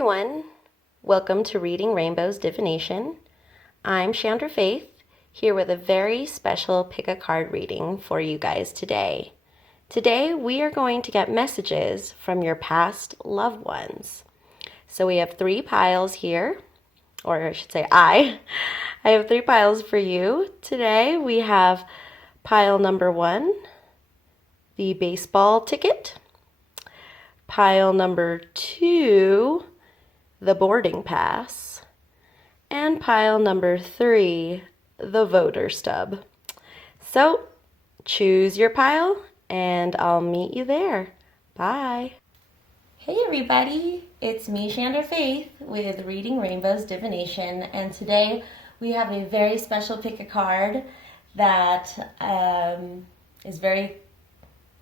everyone, welcome to Reading Rainbow's Divination. I'm Chandra Faith, here with a very special pick a card reading for you guys today. Today we are going to get messages from your past loved ones. So we have 3 piles here, or I should say I have 3 piles for you. Today we have pile number 1, the baseball ticket. Pile number 2, the boarding pass. And pile number 3, the voter stub. So choose your pile and I'll meet you there. Bye. Hey everybody, it's me, Chandra Faith, with Reading Rainbow's Divination, and today we have a very special pick a card that is very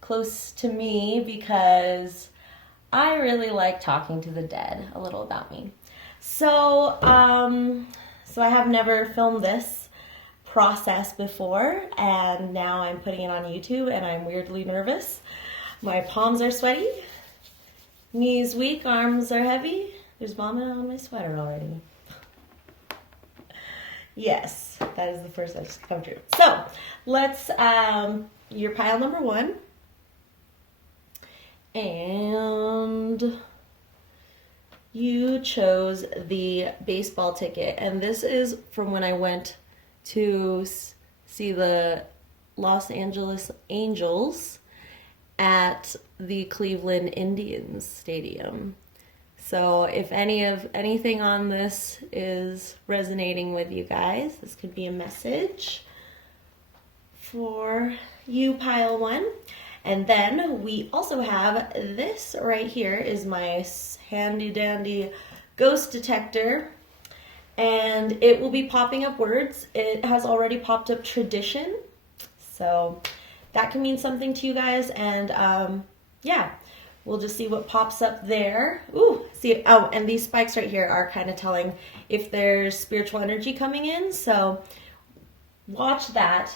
close to me because I really like talking to the dead. A little about me. So I have never filmed this process before, and now I'm putting it on YouTube, and I'm weirdly nervous. My palms are sweaty, knees weak, arms are heavy. There's vomit on my sweater already. Yes, that is the first that's come true. So let's, your pile number 1. And you chose the baseball ticket, and this is from when I went to see the Los Angeles Angels at the Cleveland Indians Stadium. So if anything on this is resonating with you guys, this could be a message for you, pile 1. And then we also have this right here is my handy dandy ghost detector, and it will be popping up words. It has already popped up tradition, so that can mean something to you guys, and yeah, we'll just see what pops up there. Ooh, see, oh, and these spikes right here are kind of telling if there's spiritual energy coming in, so watch that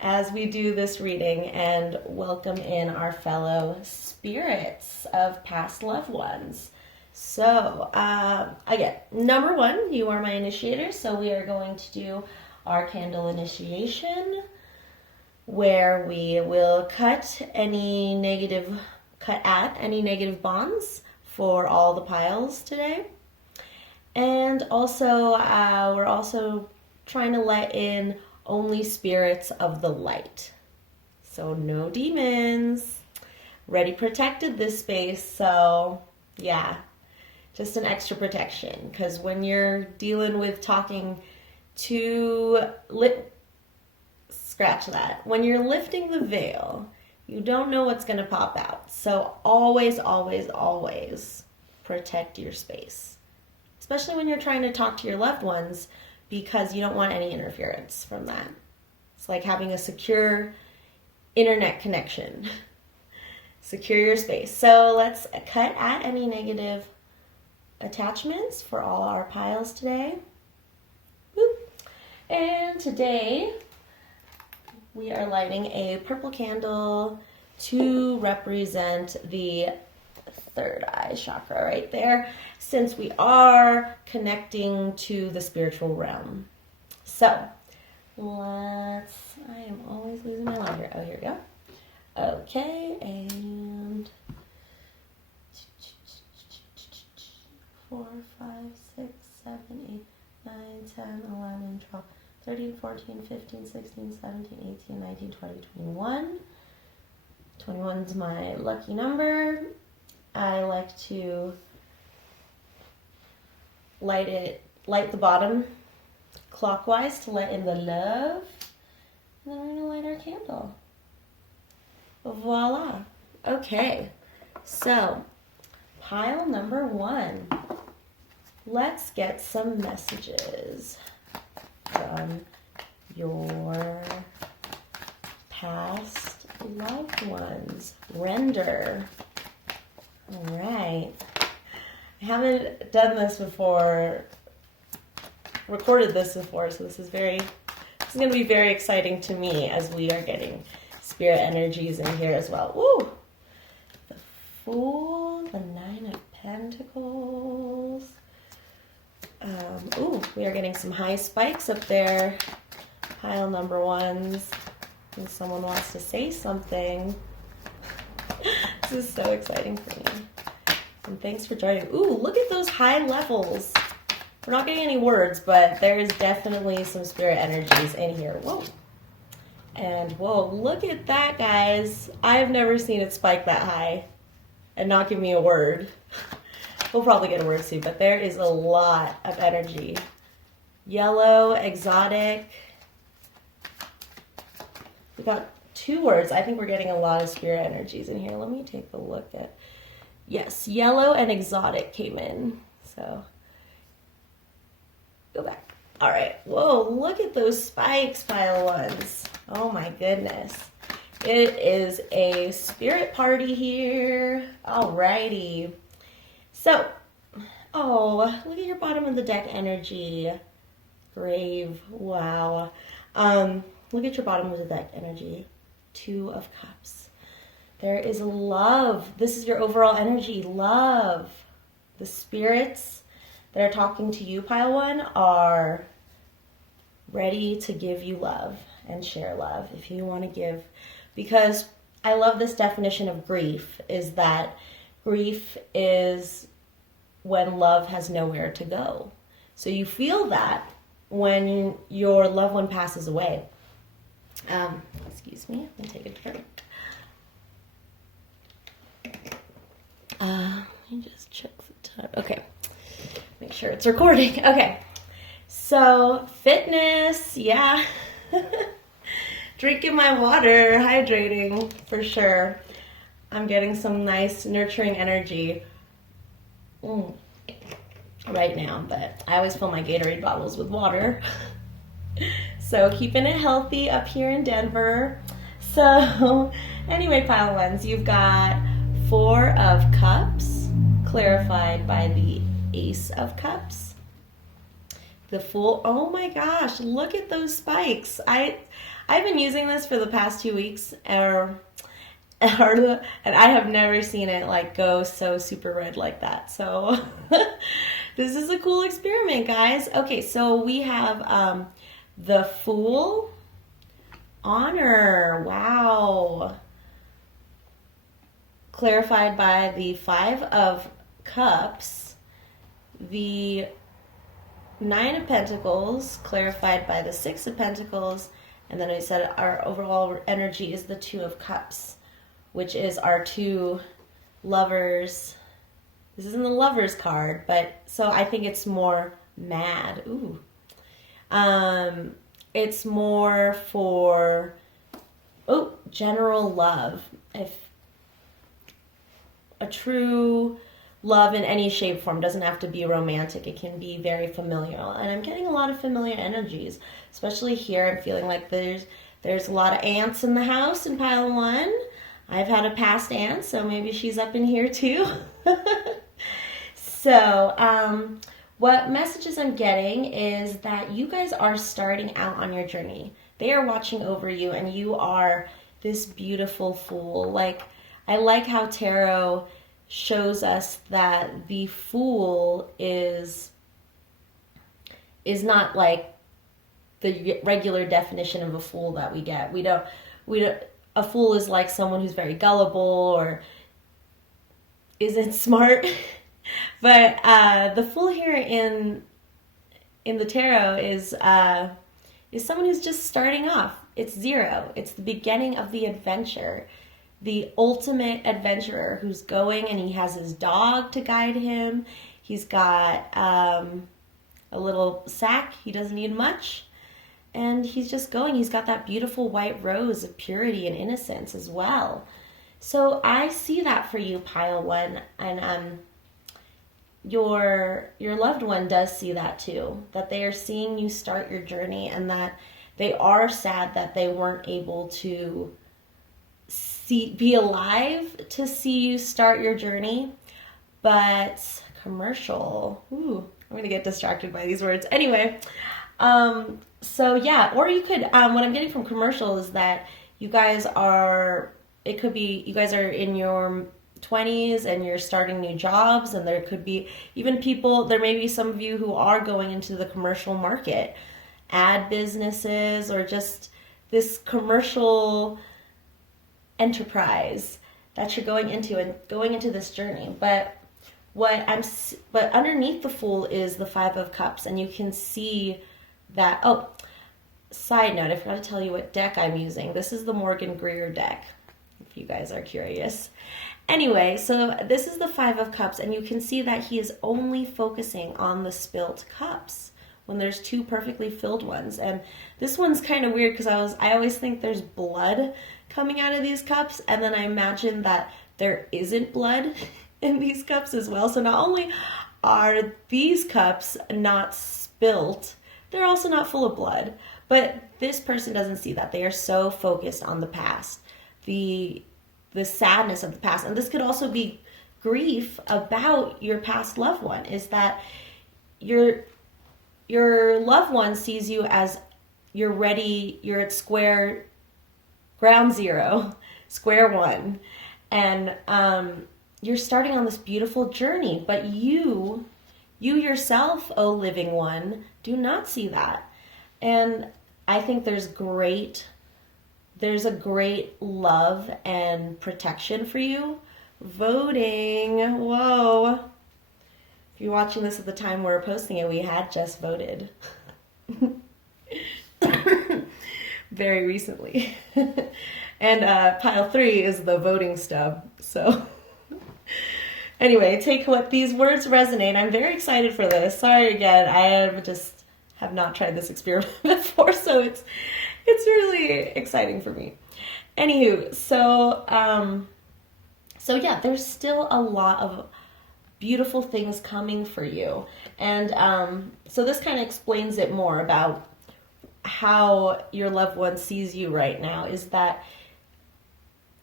as we do this reading and welcome in our fellow spirits of past loved ones. So, again, number 1, you are my initiator, so we are going to do our candle initiation, where we will cut at any negative bonds for all the piles today. And also, we're also trying to let in only spirits of the light. So no demons. Already protected this space, so yeah, just an extra protection. Because when you're dealing with talking to scratch that. When you're lifting the veil, you don't know what's going to pop out. So always, always, always protect your space. Especially when you're trying to talk to your loved ones, because you don't want any interference from that. It's like having a secure internet connection. Secure your space. So let's cut at any negative attachments for all our piles today. Boop. And today we are lighting a purple candle to represent the 3rd eye chakra right there, since we are connecting to the spiritual realm. So I am always losing my lighter. Oh, here we go. Okay, and 4, 5, 6, 7, 8, 9, 10, 11, 12, 13, 14, 15, 16, 17, 18, 19, 20, 21. 21 is my lucky number. I like to light the bottom clockwise to let in the love. And then we're going to light our candle. Voila. Okay, so pile number 1. Let's get some messages from your past loved ones. Render. All right. I haven't done this before, recorded this before, so this is going to be very exciting to me as we are getting spirit energies in here as well. Woo! The Fool, the 9 of Pentacles. Ooh, we are getting some high spikes up there. Pile number ones. And someone wants to say something. This is so exciting for me. And thanks for joining. Ooh, look at those high levels. We're not getting any words, but there's definitely some spirit energies in here. Whoa. And whoa, look at that, guys. I've never seen it spike that high and not give me a word. We'll probably get a word soon, but there is a lot of energy. Yellow, exotic. We got 2 words. I think we're getting a lot of spirit energies in here. Let me take a look at. Yes, yellow and exotic came in. So go back. All right. Whoa, look at those spikes, pile ones. Oh my goodness. It is a spirit party here. Alrighty. So, oh, look at your bottom of the deck energy. Grave. Wow. Look at your bottom of the deck energy. 2 of Cups. There is love. This is your overall energy. Love. The spirits that are talking to you, pile one, are ready to give you love and share love if you want to give. Because I love this definition of grief, is that grief is when love has nowhere to go. So you feel that when your loved one passes away. Excuse me, let me take a drink. Let me just check the time. Okay, make sure it's recording. Okay, so fitness, yeah. Drinking my water, hydrating for sure. I'm getting some nice nurturing energy right now, but I always fill my Gatorade bottles with water. So keeping it healthy up here in Denver. So anyway, pile ones, you've got 4 of Cups, clarified by the Ace of Cups. The Fool, oh my gosh, look at those spikes. I've been using this for the past 2 weeks, and I have never seen it like go so super red like that. So this is a cool experiment, guys. Okay, so we have the Fool, Honor, wow. Clarified by the 5 of Cups, the 9 of Pentacles, clarified by the 6 of Pentacles, and then I said our overall energy is the 2 of Cups, which is our 2 lovers. This isn't the lovers card, but so I think it's more mad. Ooh. It's more for, general love. If a true love in any shape form doesn't have to be romantic, it can be very familial. And I'm getting a lot of familiar energies, especially here. I'm feeling like there's a lot of ants in the house in pile 1. I've had a past aunt, so maybe she's up in here too. So, what messages I'm getting is that you guys are starting out on your journey. They are watching over you, and you are this beautiful Fool. Like, I like how tarot shows us that the Fool is not like the regular definition of a fool that we get. We don't. A fool is like someone who's very gullible or isn't smart. But the Fool here in the tarot is someone who's just starting off. It's 0. It's the beginning of the adventure. The ultimate adventurer who's going, and he has his dog to guide him. He's got a little sack. He doesn't need much. And he's just going. He's got that beautiful white rose of purity and innocence as well. So I see that for you, pile 1. And your loved one does see that too. That they are seeing you start your journey, and that they are sad that they weren't able to be alive to see you start your journey. But commercial, ooh, I'm gonna get distracted by these words. Anyway, so yeah, or you could, what I'm getting from commercial is that you guys are, it could be you guys are in your 20s and you're starting new jobs, and there could be even people, there may be some of you who are going into the commercial market, ad businesses, or just this commercial enterprise that you're going into and going into this journey. But underneath the Fool is the Five of Cups, and you can see that. Oh, side note, I forgot to tell you what deck I'm using. This is the Morgan Greer deck, if you guys are curious. Anyway, so this is the Five of Cups, and you can see that he is only focusing on the spilt cups when there's two perfectly filled ones. And this one's kind of weird because I always think there's blood coming out of these cups, and then I imagine that there isn't blood in these cups as well. So not only are these cups not spilt, they're also not full of blood. But this person doesn't see that. They are so focused on the past, the sadness of the past. And this could also be grief about your past loved one, is that your loved one sees you as you're ready, you're at ground zero, square one. And you're starting on this beautiful journey, but you yourself, oh living one, do not see that. And I think there's a great love and protection for you. Voting, whoa. If you're watching this at the time we're posting it, we had just voted. Very recently. And pile 3 is the voting stub. So anyway, take what these words resonate. I'm very excited for this. Sorry again, I have not tried this experiment before, so it's really exciting for me. Anywho, so yeah, there's still a lot of beautiful things coming for you. And so this kind of explains it more about how your loved one sees you right now, is that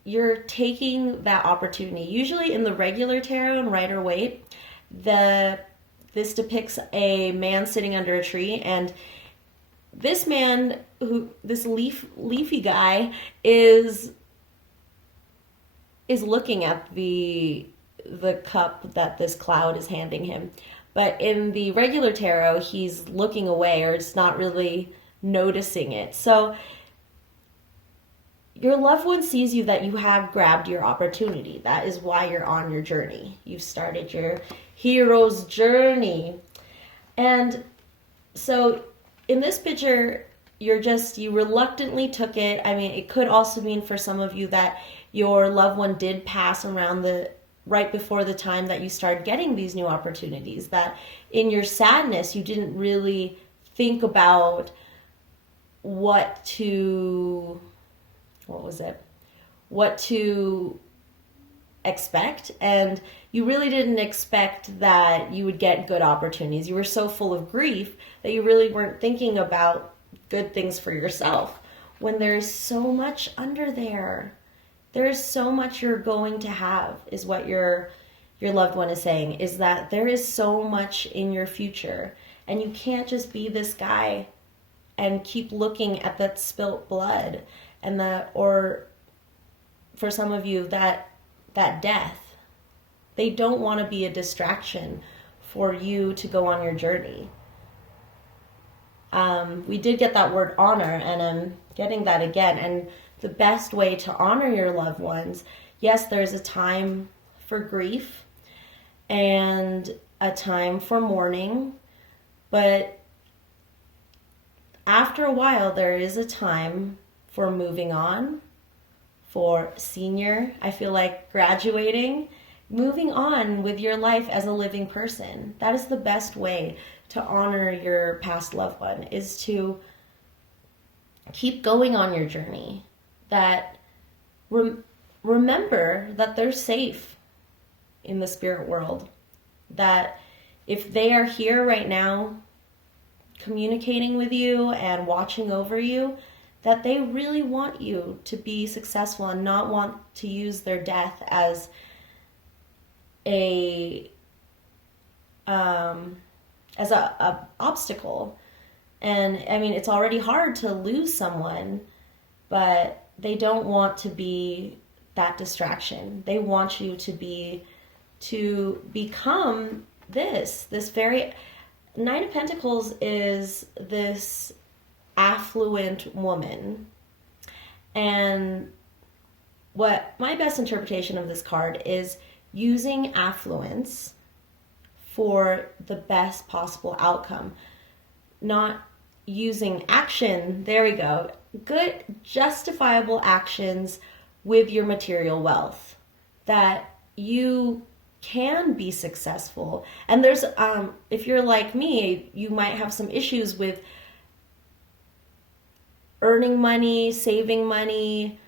you're taking that opportunity. Usually in the regular tarot and Rider-Waite, this depicts a man sitting under a tree, and this man, this leafy guy, is looking at the cup that this cloud is handing him. But in the regular tarot, he's looking away, or it's not really noticing it. So your loved one sees you that you have grabbed your opportunity. That is why you're on your journey. You've started your hero's journey. And so in this picture, you reluctantly took it. I mean, it could also mean for some of you that your loved one did pass around right before the time that you started getting these new opportunities, that in your sadness, you didn't really think about what to expect, and you really didn't expect that you would get good opportunities. You were so full of grief that you really weren't thinking about good things for yourself, when there's so much under there. There is so much you're going to have, is what your loved one is saying, is that there is so much in your future, and you can't just be this guy and keep looking at that spilt blood, and or for some of you, that death. They don't want to be a distraction for you to go on your journey. We did get that word honor, and I'm getting that again. And the best way to honor your loved ones, yes, there's a time for grief and a time for mourning, but after a while, there is a time for moving on, for senior, I feel like graduating, moving on with your life as a living person. That is the best way to honor your past loved one, is to keep going on your journey. That remember that they're safe in the spirit world. That if they are here right now communicating with you and watching over you, that they really want you to be successful and not want to use their death as a obstacle. And I mean, it's already hard to lose someone, but they don't want to be that distraction. They want you to become this very Nine of Pentacles is this affluent woman. And what my best interpretation of this card is using affluence for the best possible outcome. Not using action, there we go, good justifiable actions with your material wealth. That you can be successful. And there's, if you're like me, you might have some issues with earning money, saving money,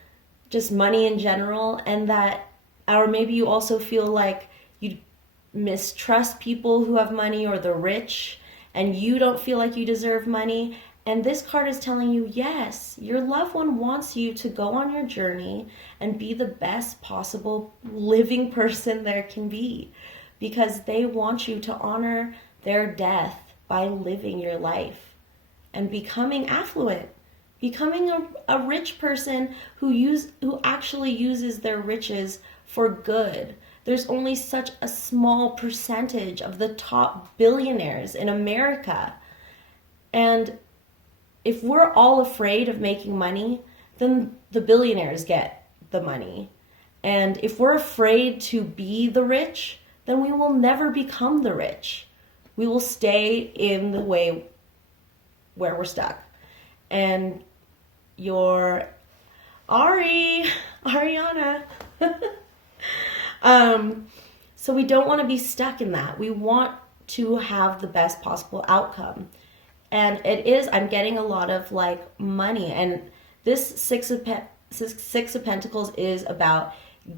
just money in general, and that, or maybe you also feel like you mistrust people who have money or the rich, and you don't feel like you deserve money. And this card is telling you, yes, your loved one wants you to go on your journey and be the best possible living person there can be, because they want you to honor their death by living your life and becoming affluent, becoming a rich person who actually uses their riches for good. There's only such a small percentage of the top billionaires in America. And if we're all afraid of making money, then the billionaires get the money. And if we're afraid to be the rich, then we will never become the rich. We will stay in the way where we're stuck. And your Ariana. So we don't want to be stuck in that. We want to have the best possible outcome. And I'm getting a lot of like money. And this Six of Pentacles is about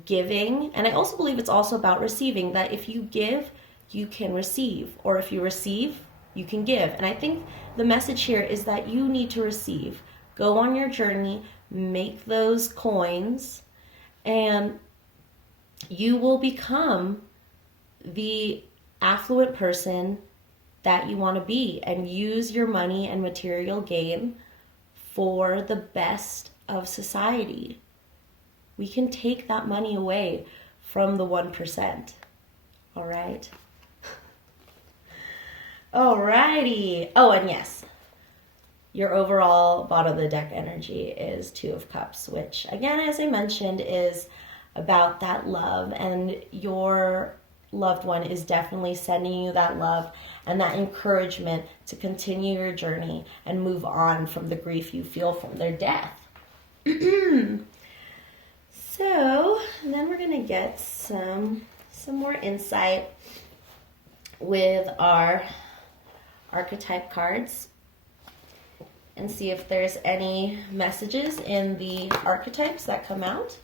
giving. And I also believe it's also about receiving, that if you give, you can receive. Or if you receive, you can give. And I think the message here is that you need to receive. Go on your journey, make those coins, and you will become the affluent person that you want to be, and use your money and material gain for the best of society. We can take that money away from the 1%. All right? Alrighty. Oh, and yes, your overall bottom of the deck energy is Two of Cups, which, again, as I mentioned, is about that love, and your loved one is definitely sending you that love and that encouragement to continue your journey and move on from the grief you feel from their death. So then we're going to get some more insight with our archetype cards and see if there's any messages in the archetypes that come out.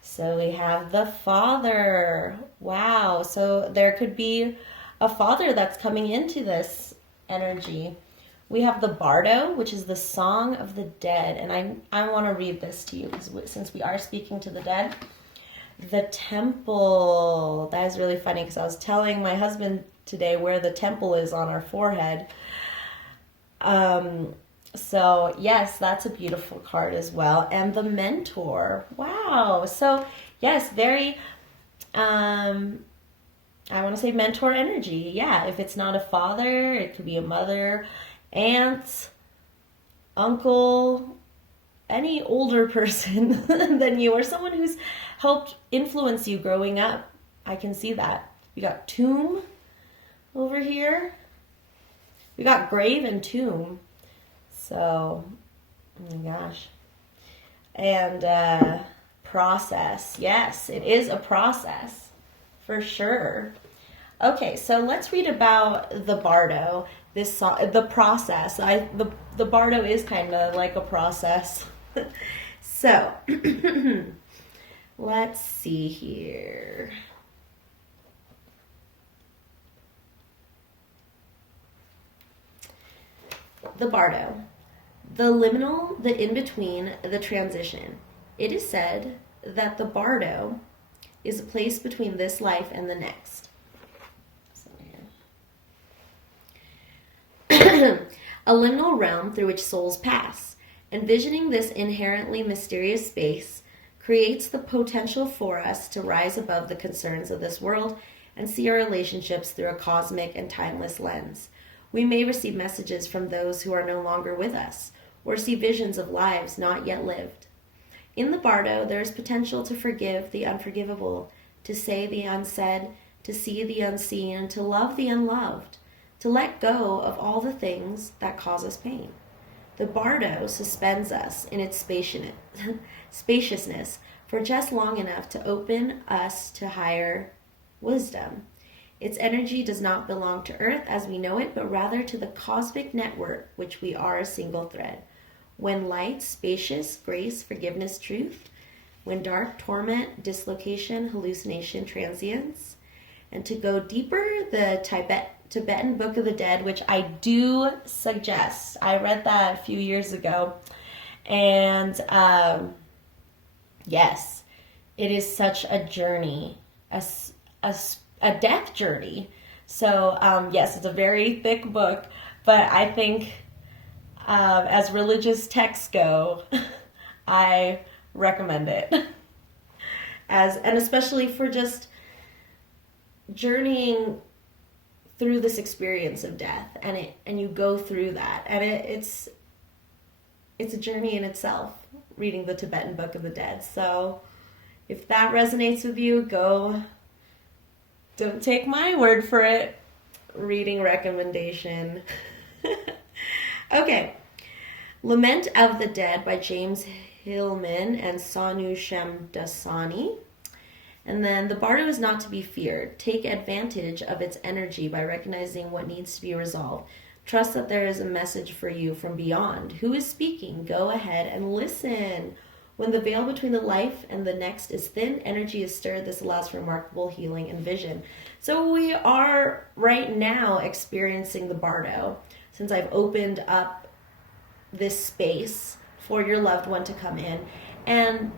So we have the Father. Wow. So there could be a father that's coming into this energy. We have the Bardo, which is the Song of the Dead. And I want to read this to you because since we are speaking to the dead. The Temple. That is really funny because I was telling my husband today where the temple is on our forehead. So yes, that's a beautiful card as well. And the Mentor. Wow. So yes, very, I want to say mentor energy. Yeah. If it's not a father, it could be a mother, aunt, uncle, any older person than you, or someone who's helped influence you growing up. I can see that. We got tomb over here. We got grave and tomb. So, oh my gosh. And process. Yes, it is a process for sure. Okay, so let's read about the Bardo. The process. The Bardo is kind of like a process. So, let's see here. The Bardo. The liminal, the in-between, the transition. It is said that the Bardo is a place between this life and the next. A liminal realm through which souls pass. Envisioning this inherently mysterious space creates the potential for us to rise above the concerns of this world and see our relationships through a cosmic and timeless lens. We may receive messages from those who are no longer with us, or see visions of lives not yet lived. In the bardo, there is potential to forgive the unforgivable, to say the unsaid, to see the unseen, and to love the unloved, to let go of all the things that cause us pain. The bardo suspends us in its spaciousness for just long enough to open us to higher wisdom. Its energy does not belong to Earth as we know it, but rather to the cosmic network, which we are a single thread. When light, spacious, grace, forgiveness, truth. When dark, torment, dislocation, hallucination, transience. And to go deeper, the Tibetan Book of the Dead, which I do suggest. I read that a few years ago. And yes, it is such a journey, a death journey. So yes, it's a very thick book, but I think as religious texts go, I recommend it. And especially for just journeying through this experience of death, and you go through that, and it's a journey in itself, reading the Tibetan Book of the Dead. So if that resonates with you, go. Don't take my word for it. Reading recommendation. Okay. Lament of the Dead by James Hillman and Sonu Shamdasani. And then the bardo is not to be feared. Take advantage of its energy by recognizing what needs to be resolved. Trust that there is a message for you from beyond. Who is speaking? Go ahead and listen. When the veil between the life and the next is thin, energy is stirred. This allows for remarkable healing and vision. So we are right now experiencing the bardo, since I've opened up this space for your loved one to come in. And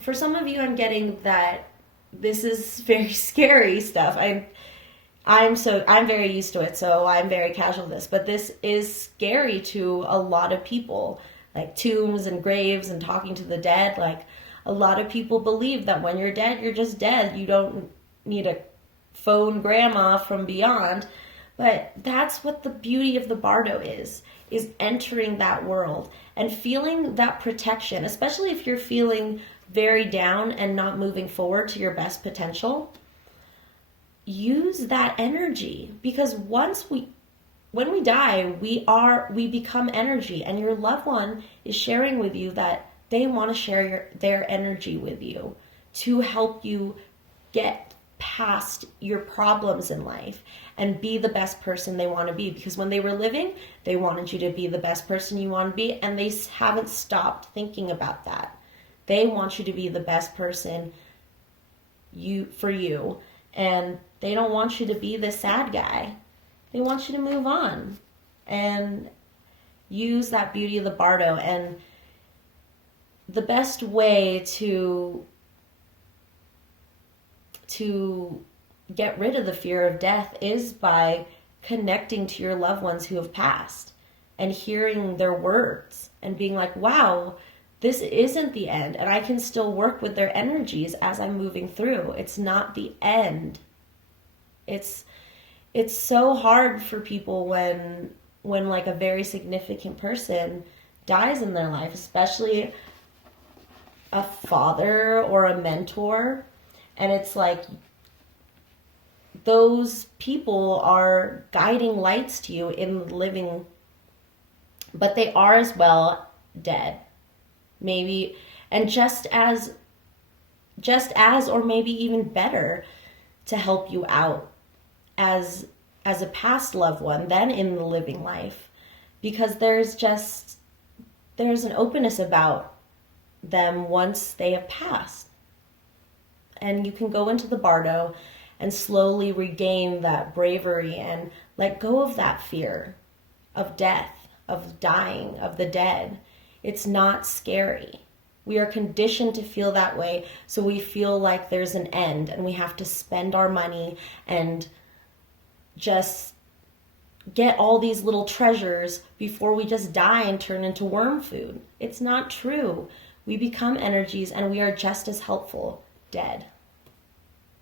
for some of you, I'm getting that this is very scary stuff. I'm very used to it, so I'm very casual with this. But this is scary to a lot of people. Like tombs and graves and talking to the dead. Like a lot of people believe that when you're dead, you're just dead. You don't need a phone grandma from beyond. But that's what the beauty of the bardo is entering that world and feeling that protection, especially if you're feeling very down and not moving forward to your best potential. Use that energy, because when we die, we become energy, and your loved one is sharing with you that they want to share their energy with you to help you get past your problems in life and be the best person they want to be. Because when they were living, they wanted you to be the best person you want to be, and they haven't stopped thinking about that. They want you to be the best person for you, and they don't want you to be the sad guy. They want you to move on and use that beauty of the bardo. And the best way to get rid of the fear of death is by connecting to your loved ones who have passed and hearing their words and being like, wow, this isn't the end, and I can still work with their energies as I'm moving through. It's not the end. It's so hard for people when like a very significant person dies in their life, especially a father or a mentor. And it's like those people are guiding lights to you in living, but they are as well dead. Maybe, and just as or maybe even better, to help you out as a past loved one than in the living life, because there's an openness about them once they have passed. And you can go into the bardo and slowly regain that bravery and let go of that fear of death, of dying, of the dead. It's not scary. We are conditioned to feel that way, so we feel like there's an end and we have to spend our money and just get all these little treasures before we just die and turn into worm food. It's not true. We become energies, and we are just as helpful dead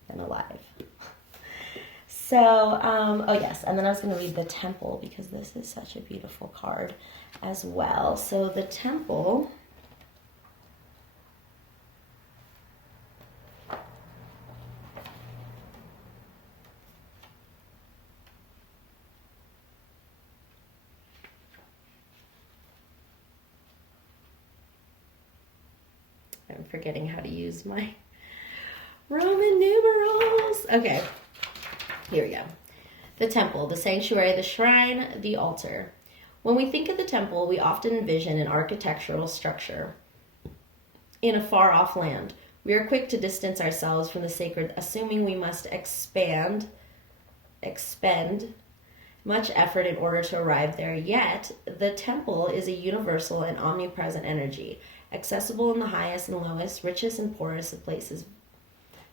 than alive. So, oh yes, and then I was going to read the Temple, because this is such a beautiful card as well. So the Temple... I'm forgetting how to use my Roman numerals. Okay, here we go. The temple, the sanctuary, the shrine, the altar. When we think of the temple, we often envision an architectural structure in a far-off land. We are quick to distance ourselves from the sacred, assuming we must expend much effort in order to arrive there. Yet, the temple is a universal and omnipresent energy, accessible in the highest and lowest, richest and poorest of places.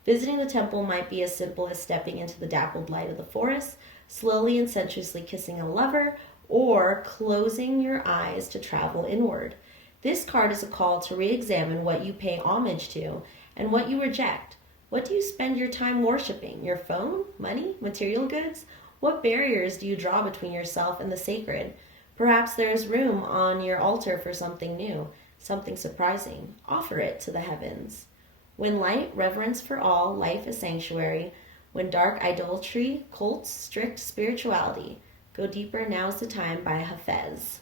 Visiting the temple might be as simple as stepping into the dappled light of the forest, slowly and sensuously kissing a lover, or closing your eyes to travel inward. This card is a call to re-examine what you pay homage to and what you reject. What do you spend your time worshiping? Your phone? Money? Material goods? What barriers do you draw between yourself and the sacred? Perhaps there is room on your altar for something new, something surprising. Offer it to the heavens. When light, reverence for all, life a sanctuary. When dark, idolatry, cults, strict spirituality. Go deeper, now's the time, by Hafez.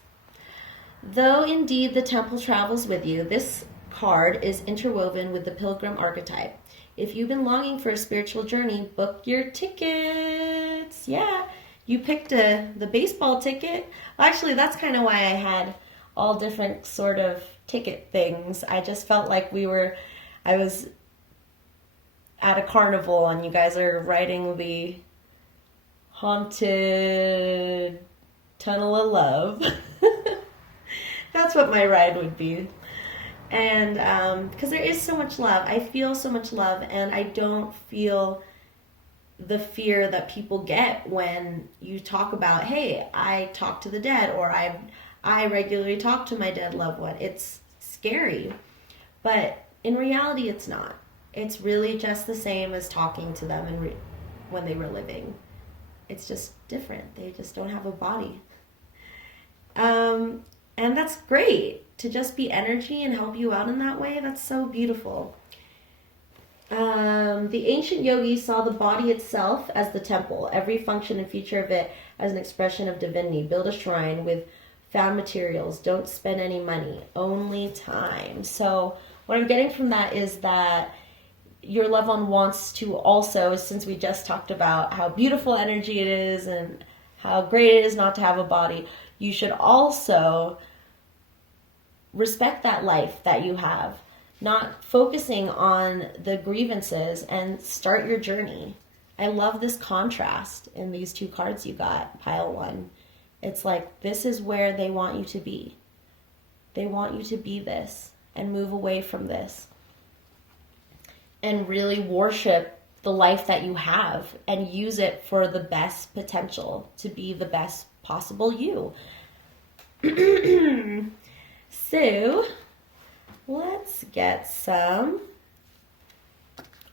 Though indeed the temple travels with you, this card is interwoven with the pilgrim archetype. If you've been longing for a spiritual journey, book your tickets. Yeah, you picked the baseball ticket. Actually, that's kind of why I had all different sort of ticket things. I just felt like I was at a carnival and you guys are riding the haunted tunnel of love. That's what my ride would be. And because there is so much love. I feel so much love, and I don't feel the fear that people get when you talk about, hey, I talk to the dead, or I regularly talk to my dead loved one. It's scary, but in reality it's not. It's really just the same as talking to them when they were living. It's just different. They just don't have a body. And that's great to just be energy and help you out in that way. That's so beautiful. The ancient yogis saw the body itself as the temple, every function and feature of it as an expression of divinity. Build a shrine with found materials. Don't spend any money, only time. So what I'm getting from that is that your loved one wants to also, since we just talked about how beautiful energy it is and how great it is not to have a body, you should also respect that life that you have, not focusing on the grievances, and start your journey. I love this contrast in these two cards you got, pile one. It's like, this is where they want you to be. They want you to be this and move away from this and really worship the life that you have and use it for the best potential to be the best possible you. So let's get some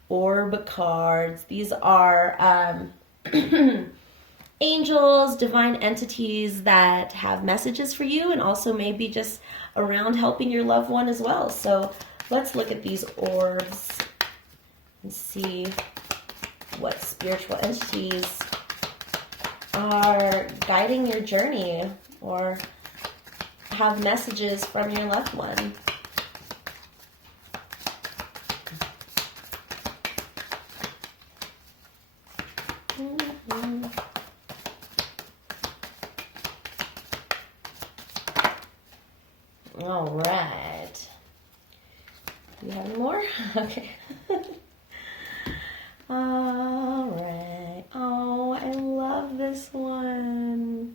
orb cards. These are angels, divine entities that have messages for you, and also maybe just around helping your loved one as well. So let's look at these orbs and see what spiritual entities are guiding your journey or have messages from your loved one. All right. Do you have any more? Okay. All right. Oh, I love this one.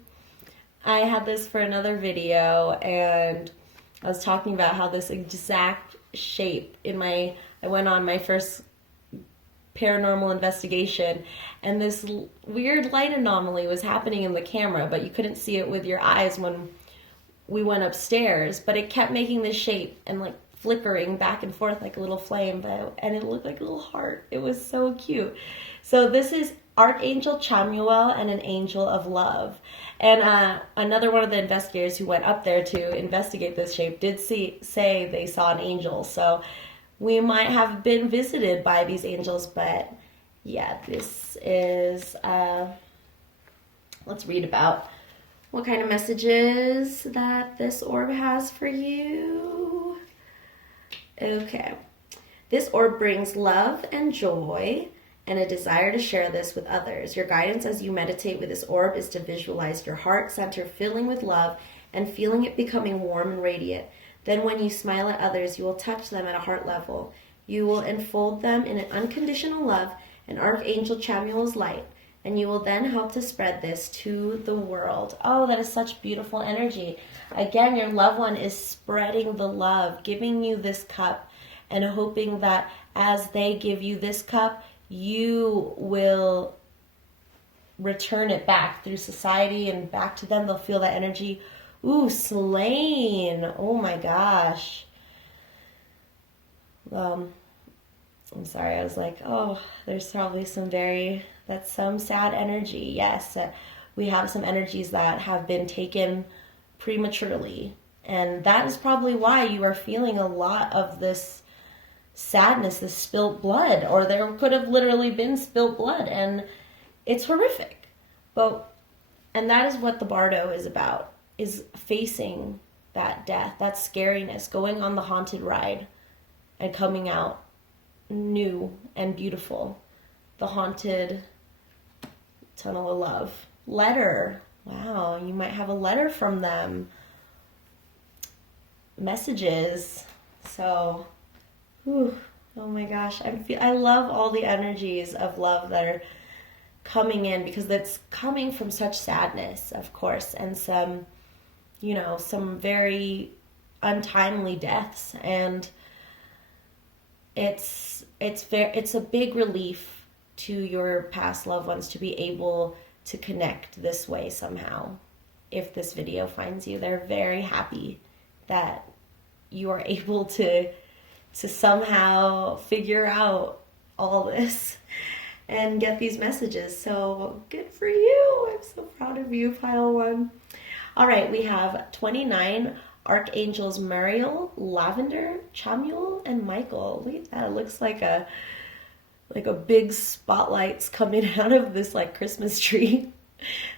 I had this for another video, and I was talking about how this exact shape I went on my first paranormal investigation, and this weird light anomaly was happening in the camera, but you couldn't see it with your eyes when we went upstairs, but it kept making this shape and like flickering back and forth like a little flame, and it looked like a little heart. It was so cute. So this is Archangel Chamuel and an angel of love. And another one of the investigators who went up there to investigate this shape did say they saw an angel. So we might have been visited by these angels, but yeah, this is, let's read about what kind of messages that this orb has for you. Okay. This orb brings love and joy and a desire to share this with others. Your guidance as you meditate with this orb is to visualize your heart center filling with love and feeling it becoming warm and radiant. Then when you smile at others, you will touch them at a heart level. You will enfold them in an unconditional love and Archangel Chamuel's light, and you will then help to spread this to the world. Oh, that is such beautiful energy. Again, your loved one is spreading the love, giving you this cup, and hoping that as they give you this cup, you will return it back through society and back to them. They'll feel that energy. Ooh, slain. Oh my gosh. I'm sorry, I was like, oh, there's probably that's some sad energy. Yes, we have some energies that have been taken prematurely. And that is probably why you are feeling a lot of this sadness, this spilt blood, or there could have literally been spilt blood, and it's horrific. And that is what the Bardo is about, is facing that death, that scariness, going on the haunted ride and coming out new and beautiful. The haunted tunnel of love. Letter. Wow, you might have a letter from them. Messages. So, oh my gosh, I love all the energies of love that are coming in, because that's coming from such sadness, of course, and some very untimely deaths, and it's a big relief to your past loved ones to be able to connect this way somehow. If this video finds you, they're very happy that you are able to somehow figure out all this and get these messages. So good for you. I'm so proud of you, pile one. All right, we have 29 Archangels Muriel, Lavender, Chamuel, and Michael. Look at that. It looks like a big spotlights coming out of this like Christmas tree.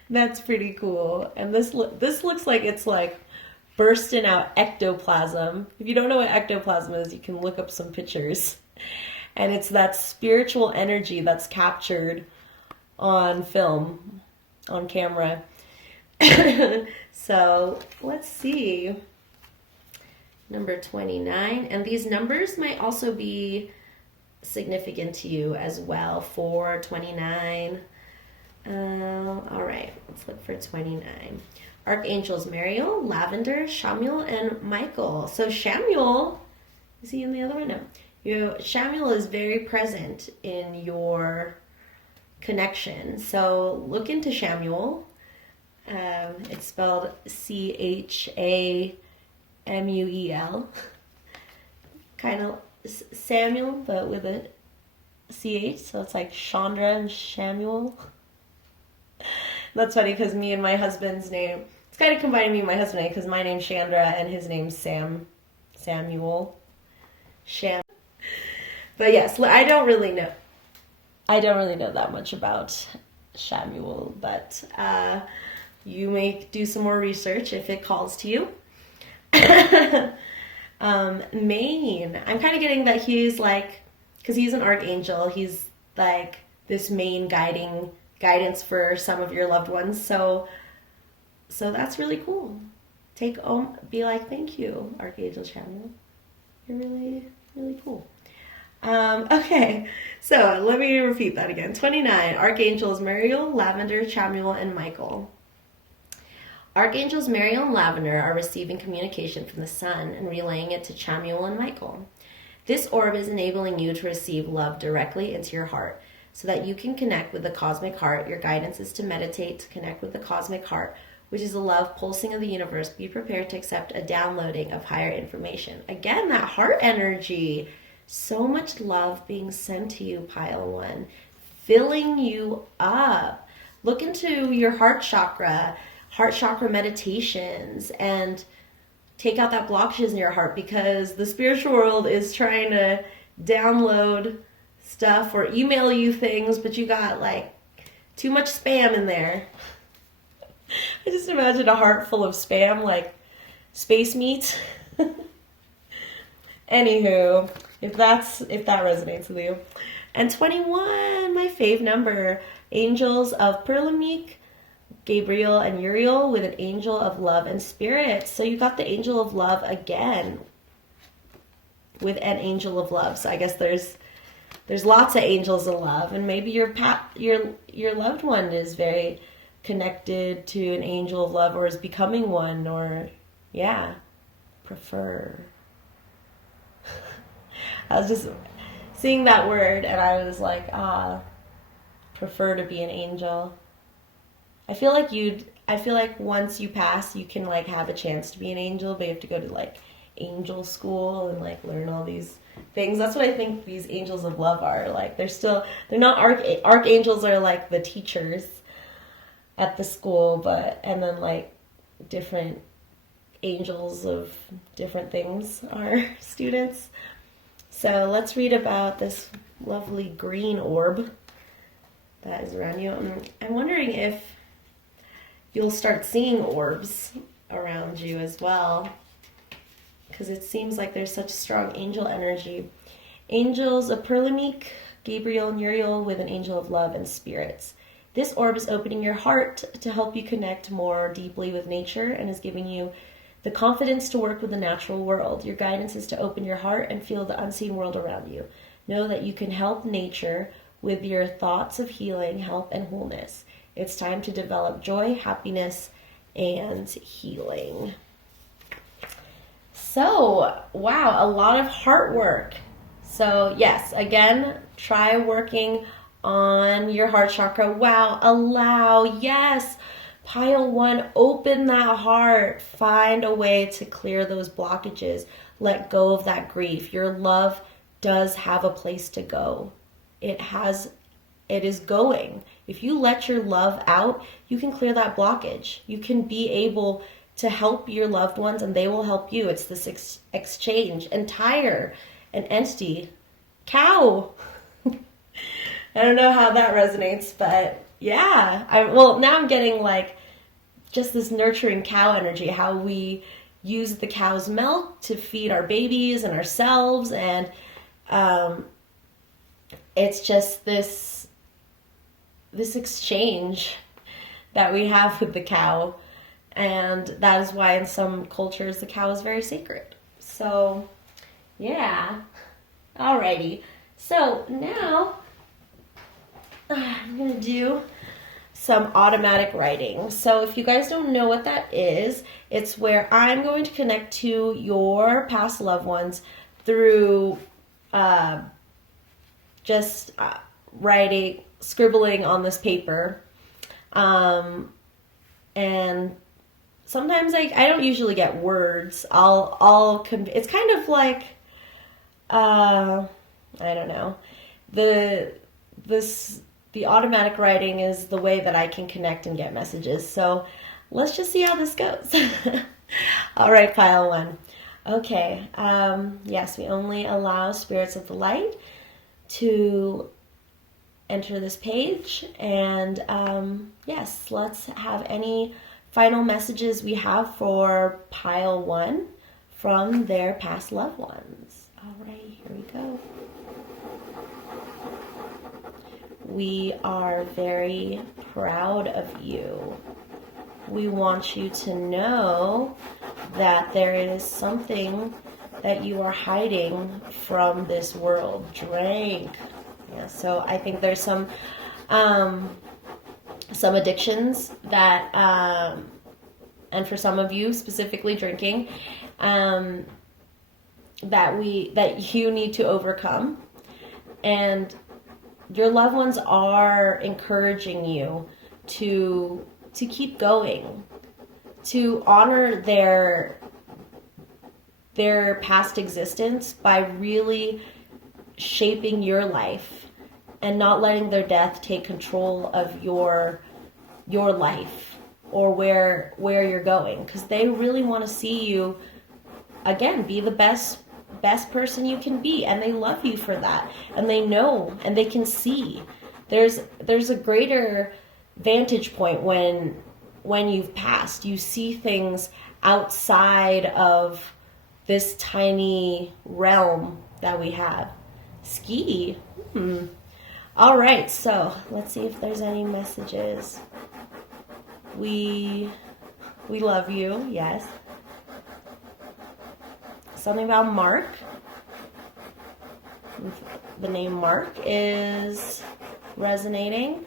That's pretty cool. And this looks like it's like bursting out ectoplasm. If you don't know what ectoplasm is, you can look up some pictures. And it's that spiritual energy that's captured on film, on camera. So let's see. Number 29. And these numbers might also be significant to you as well. 4, 29. All right, let's look for 29. Archangels Muriel, Lavender, Chamuel, and Michael. So Chamuel, is he in the other one? No. Chamuel is very present in your connection. So look into Chamuel. It's spelled Chamuel. Kind of Samuel, but with a CH. So it's like Chandra and Chamuel. That's funny because me and my husband's name, it's kind of combining me and my husband's name because my name's Chandra and his name's Samuel. But yes, I don't really know that much about Chamuel, but you may do some more research if it calls to you. Main, I'm kind of getting that he's like, because he's an archangel, he's like this main guidance for some of your loved ones. So that's really cool. Be like, thank you, Archangel Chamuel. You're really, really cool. Okay, so let me repeat that again. 29, Archangels Muriel, Lavender, Chamuel, and Michael. Archangels Muriel and Lavender are receiving communication from the sun and relaying it to Chamuel and Michael. This orb is enabling you to receive love directly into your heart so that you can connect with the cosmic heart. Your guidance is to meditate to connect with the cosmic heart which is the love pulsing of the universe. Be prepared to accept a downloading of higher information. Again, that heart energy. So much love being sent to you, pile one, filling you up. Look into your heart chakra meditations, and take out that blockages in your heart, because the spiritual world is trying to download stuff or email you things, but you got like too much spam in there. I just imagine a heart full of spam, like space meat. Anywho, if that resonates with you. And 21, my fave number. Angels of Perlamik, Gabriel and Uriel with an angel of love and spirit. So you got the angel of love again with an angel of love. So I guess there's lots of angels of love, and maybe your loved one is very connected to an angel of love, or is becoming one, or prefer. I was just seeing that word and I was like, prefer to be an angel. I feel like once you pass, you can like have a chance to be an angel, but you have to go to like angel school and like learn all these things. That's what I think these angels of love are. Like they're not archangels are like the teachers at the school, and then like different angels of different things are students. So let's read about this lovely green orb that is around you. I'm wondering if you'll start seeing orbs around you as well, because it seems like there's such strong angel energy. Angels of Perlamik, Gabriel and Uriel with an angel of love and spirits. This orb is opening your heart to help you connect more deeply with nature, and is giving you the confidence to work with the natural world. Your guidance is to open your heart and feel the unseen world around you. Know that you can help nature with your thoughts of healing, health, and wholeness. It's time to develop joy, happiness, and healing. So, wow, a lot of heart work. So, yes, again, try working on your heart chakra. Wow, allow, yes. Pile one, open that heart. Find a way to clear those blockages. Let go of that grief. Your love does have a place to go. It is going. If you let your love out, you can clear that blockage. You can be able to help your loved ones, and they will help you. It's this exchange. And tire, an entity, cow. I don't know how that resonates, but yeah. Now I'm getting like just this nurturing cow energy, how we use the cow's milk to feed our babies and ourselves, and it's just this exchange that we have with the cow, and that is why in some cultures the cow is very sacred. So yeah, alrighty. So now I'm gonna do some automatic writing. So if you guys don't know what that is, it's where I'm going to connect to your past loved ones through scribbling on this paper. And sometimes I don't usually get words. It's kind of like, I don't know. The automatic writing is the way that I can connect and get messages. So let's just see how this goes. All right, pile one. Okay. Yes, we only allow spirits of the light to enter this page. And yes, let's have any final messages we have for pile one from their past loved ones. All right, here we go. We are very proud of you. We want you to know that there is something that you are hiding from this world. Drink. Yeah, so I think there's some addictions that, and for some of you specifically drinking, that you need to overcome. And your loved ones are encouraging you to keep going. to honor their past existence by really shaping your life and not letting their death take control of your life or where you're going, because they really want to see you again be the best person you can be, and they love you for that, and they know and they can see. There's a greater vantage point when you've passed. You see things outside of this tiny realm that we have. Ski. All right, so let's see if there's any messages. We love you. Yes. Something about Mark. The name Mark is resonating.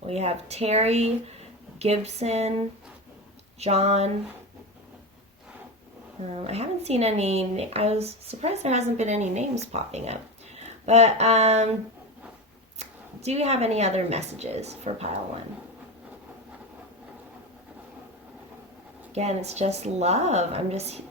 We have Terry, Gibson, John. I haven't seen any. I was surprised there hasn't been any names popping up. But do you have any other messages for pile 1? Again, it's just love. I'm just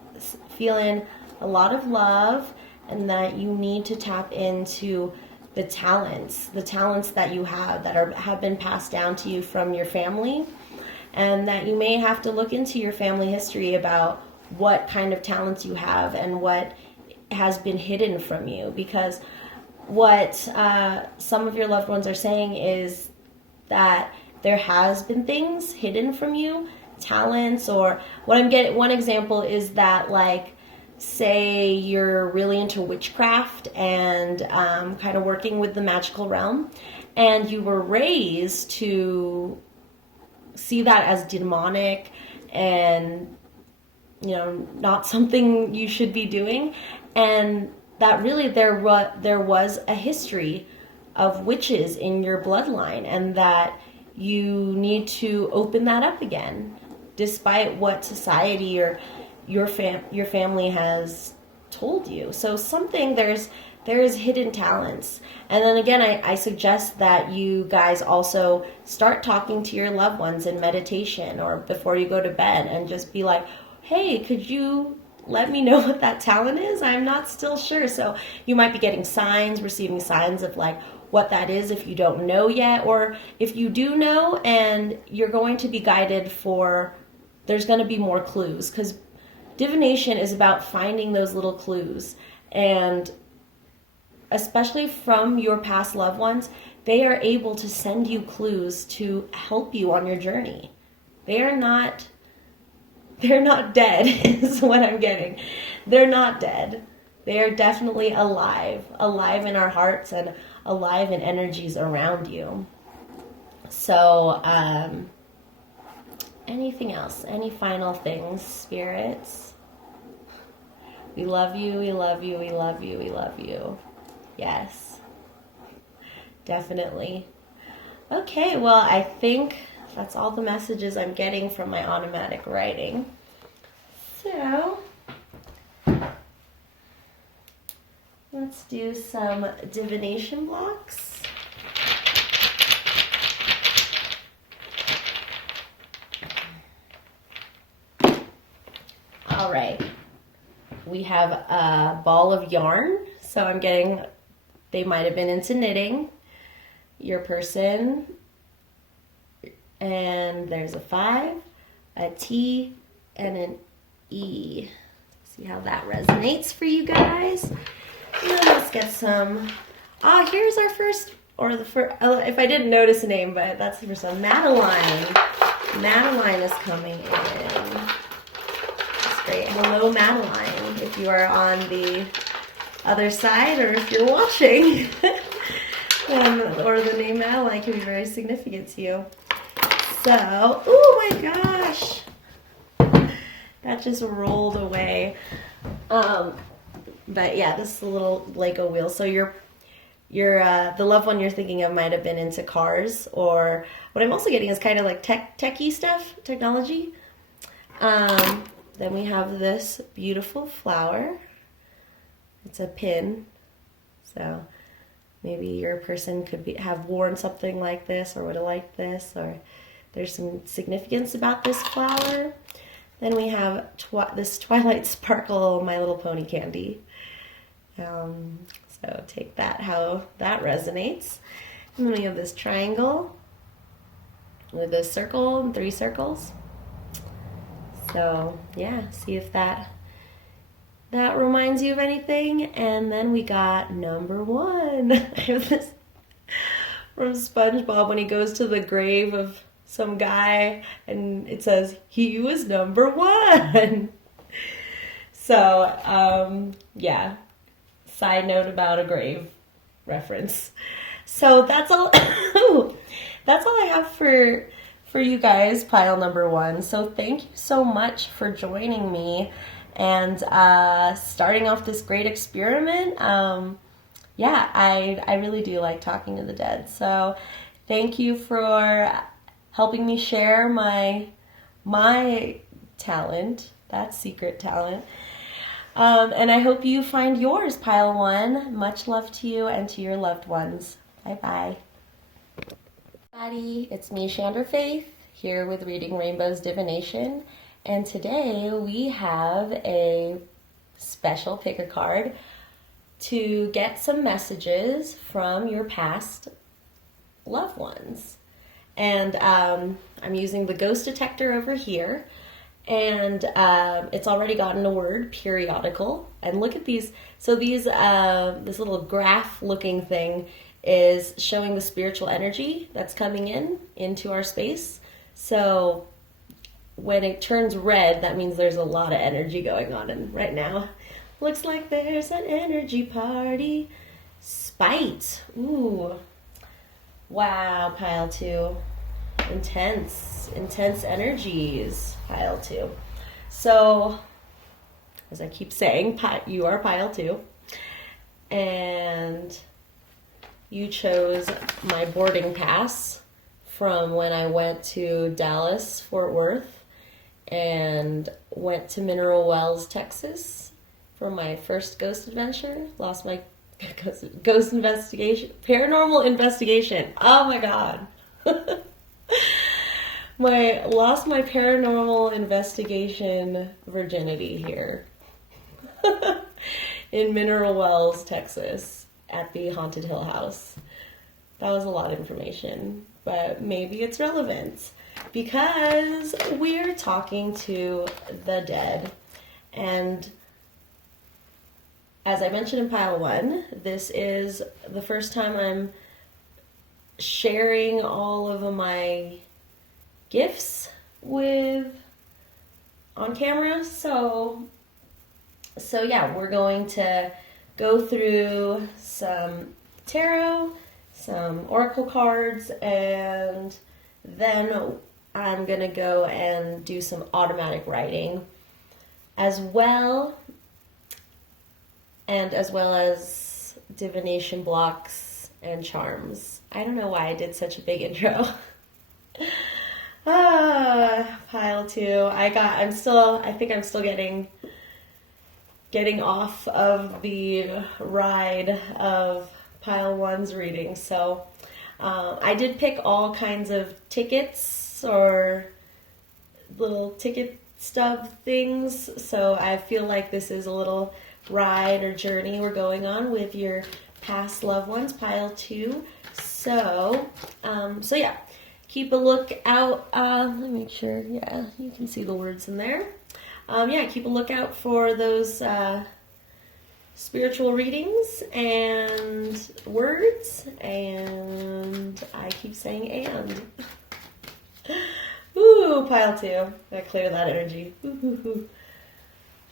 feeling a lot of love, and that you need to tap into the talents that you have that have been passed down to you from your family, and that you may have to look into your family history about what kind of talents you have and what has been hidden from you, because what some of your loved ones are saying is that there has been things hidden from you, talents, or one example is that, like, say you're really into witchcraft and kind of working with the magical realm, and you were raised to see that as demonic and, you know, not something you should be doing, and that really there was a history of witches in your bloodline, and that you need to open that up again, despite what society or your family has told you. So there's hidden talents. And then again, I suggest that you guys also start talking to your loved ones in meditation or before you go to bed, and just be like, hey, could you let me know what that talent is? I'm not still sure. So you might be getting receiving signs of like what that is if you don't know yet, or if you do know and you're going to be guided there's going to be more clues, because divination is about finding those little clues. And especially from your past loved ones, they are able to send you clues to help you on your journey. They're not dead is what I'm getting. They're not dead. They are definitely alive in our hearts and alive in energies around you. So, anything else? Any final things, spirits? We love you, we love you, we love you, we love you. Yes, definitely. Okay, well, I think that's all the messages I'm getting from my automatic writing. So, let's do some divination blocks. All right. We have a ball of yarn. So I'm getting, they might have been into knitting, your person. And there's a 5, a T, and an E. See how that resonates for you guys. And then let's get some. Here's our first, if I didn't notice a name, but that's the first one. Madeline. Madeline is coming in. That's great. Hello, Madeline. If you are on the other side, or if you're watching, or the name Madeline can be very significant to you. So, oh my gosh, that just rolled away. But yeah, this is a little Lego wheel. So the loved one you're thinking of might have been into cars, or what I'm also getting is kind of like techie stuff, technology. Then we have this beautiful flower. It's a pin. So maybe your person could have worn something like this or would have liked this, or there's some significance about this flower. Then we have this Twilight Sparkle My Little Pony candy. So take that how that resonates. And then we have this triangle with a circle and 3 circles. So yeah, see if that reminds you of anything. And then we got number 1. I have this from SpongeBob when he goes to the grave of some guy and it says he was number 1. So yeah, side note about a grave reference. So that's all. That's all I have for you guys, pile number 1. So thank you so much for joining me and starting off this great experiment. Yeah, I really do like talking to the dead. So thank you for helping me share my talent, that secret talent. And I hope you find yours, pile 1. Much love to you and to your loved ones. Bye-bye. Everybody, it's me, Chandra Faith, here with Reading Rainbow's Divination. And today we have a special pick a card to get some messages from your past loved ones. And I'm using the ghost detector over here. And it's already gotten a word, periodical. And look at these. So these, this little graph looking thing is showing the spiritual energy that's coming into our space. So when it turns red, that means there's a lot of energy going on. And right now, looks like there's an energy party. Spite. Ooh. Wow, pile 2. Intense energies, pile 2. So, as I keep saying, you are pile 2. And you chose my boarding pass from when I went to Dallas, Fort Worth, and went to Mineral Wells, Texas for my first ghost adventure. Lost my ghost investigation, paranormal investigation. Oh my God. Lost my paranormal investigation virginity here in Mineral Wells, Texas, at the Haunted Hill House. That was a lot of information, but maybe it's relevant because we're talking to the dead. And as I mentioned in pile 1, this is the first time I'm sharing all of my gifts on camera. So yeah, we're going to go through some tarot, some oracle cards, and then I'm going to go and do some automatic writing as well as divination blocks and charms. I don't know why I did such a big intro. Pile 2. I think I'm still getting off of the ride of pile 1's reading. So I did pick all kinds of tickets or little ticket stub things. So I feel like this is a little ride or journey we're going on with your past loved ones, pile 2. So yeah, keep a look out. Let me make sure, yeah, you can see the words in there. Yeah, keep a lookout for those spiritual readings and words. And I keep saying and. Ooh, pile 2. Gotta clear that energy. Ooh.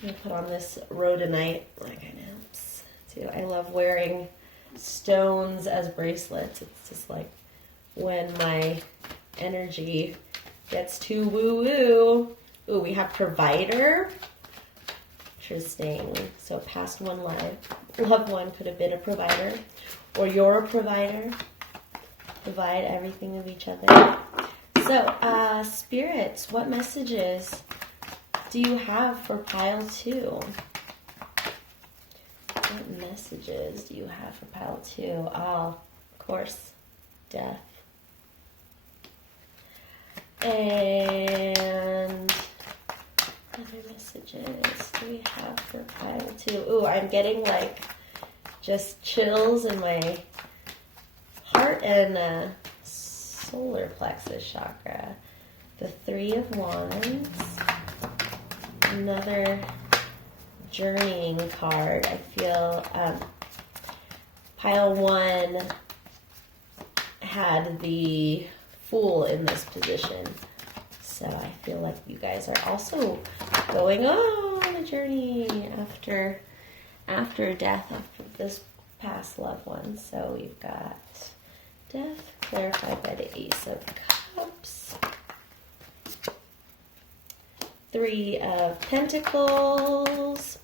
I'm gonna put on this rhodonite like I know too. I love wearing stones as bracelets. It's just like when my energy gets too woo-woo. Ooh, we have provider. Interesting. So past one loved one could have been a provider, or you're a provider. Provide everything of each other. So, spirits, what messages do you have for pile 2? What messages do you have for pile 2? Of course, death. And other messages do we have for pile 2? Ooh, I'm getting like just chills in my heart and solar plexus chakra. The 3 of Wands. Another journeying card. I feel pile 1 had the Fool in this position. So I feel like you guys are also going on a journey after death of this past loved one. So we've got death clarified by the Ace of Cups. 3 of Pentacles.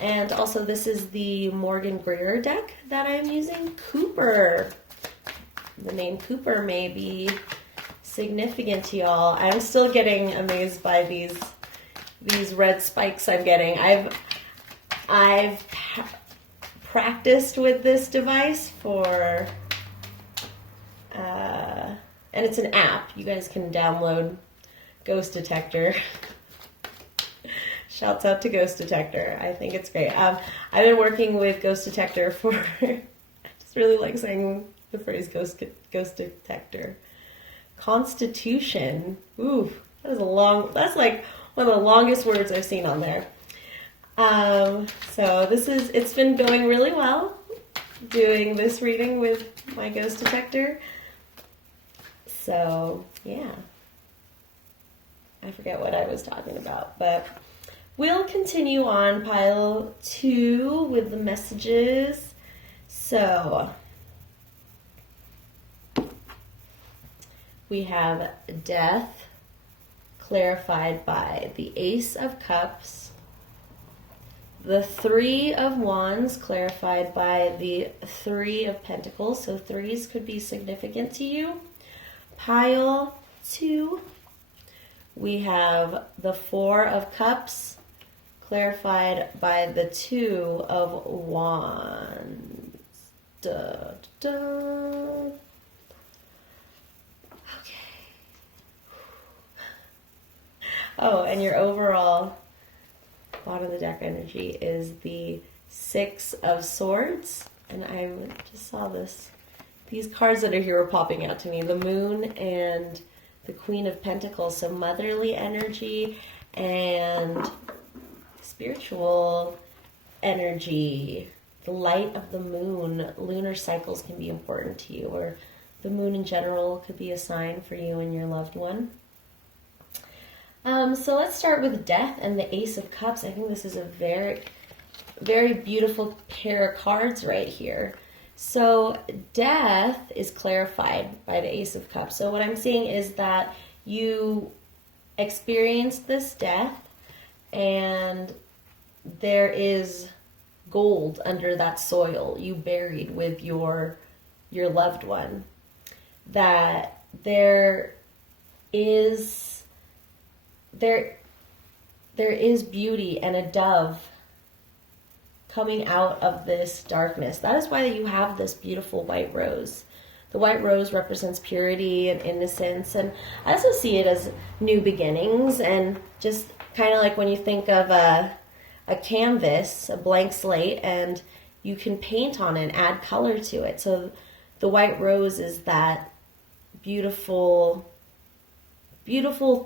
And also this is the Morgan Greer deck that I'm using. Cooper. The name Cooper may be significant to y'all. I'm still getting amazed by these red spikes I'm getting. I've practiced with this device for, and it's an app. You guys can download Ghost Detector. Shouts out to Ghost Detector. I think it's great. I've been working with Ghost Detector for, I just really like saying the phrase Ghost Detector. Constitution. Ooh, that's like one of the longest words I've seen on there. So it's been going really well doing this reading with my Ghost Detector. So, yeah. I forget what I was talking about, but we'll continue on pile 2 with the messages. So, we have death clarified by the Ace of Cups. The 3 of Wands clarified by the 3 of Pentacles. So 3s could be significant to you. Pile 2. We have the 4 of Cups clarified by the 2 of Wands. Da, da, da. Oh, and your overall bottom of the deck energy is the 6 of Swords. And I just saw these cards that are here were popping out to me. The Moon and the Queen of Pentacles. So motherly energy and spiritual energy. The light of the moon. Lunar cycles can be important to you. Or the moon in general could be a sign for you and your loved one. So let's start with death and the Ace of Cups. I think this is a very, very beautiful pair of cards right here. So death is clarified by the Ace of Cups. So what I'm seeing is that you experienced this death and there is gold under that soil you buried with your loved one. That there is beauty and a dove coming out of this darkness. That is why you have this beautiful white rose. The white rose represents purity and innocence, and I also see it as new beginnings, and just kind of like when you think of a canvas, a blank slate, and you can paint on it and add color to it. So the white rose is that beautiful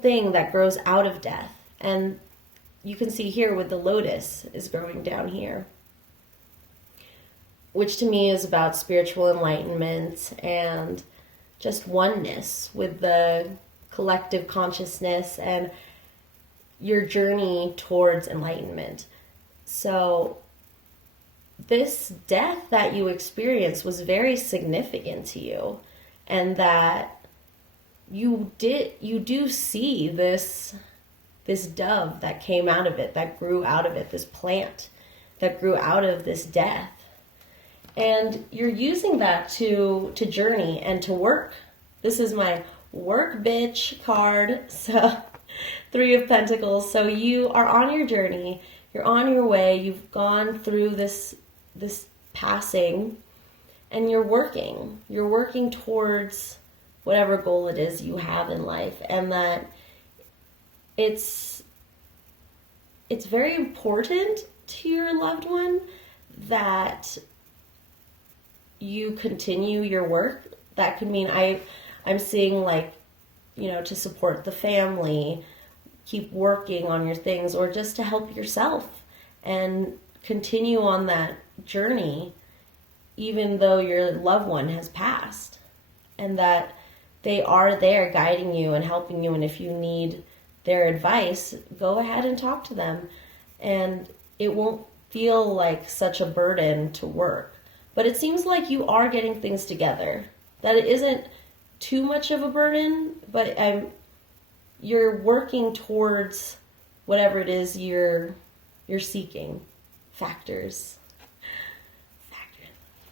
thing that grows out of death. And you can see here with the lotus is growing down here, which to me is about spiritual enlightenment and just oneness with the collective consciousness and your journey towards enlightenment. So this death that you experienced was very significant to you, and that you do see this dove that came out of it, that grew out of it, this plant that grew out of this death. And you're using that to journey and to work. This is my work bitch card. So 3 of Pentacles. So you are on your journey. You're on your way. You've gone through this this passing, and you're working towards whatever goal it is you have in life, and that it's very important to your loved one that you continue your work. That could mean I'm seeing, like, to support the family, keep working on your things, or just to help yourself and continue on that journey even though your loved one has passed, and that they are there guiding you and helping you, and if you need their advice, go ahead and talk to them, and it won't feel like such a burden to work. But it seems like you are getting things together, that it isn't too much of a burden, but you're working towards whatever it is you're seeking. Factors.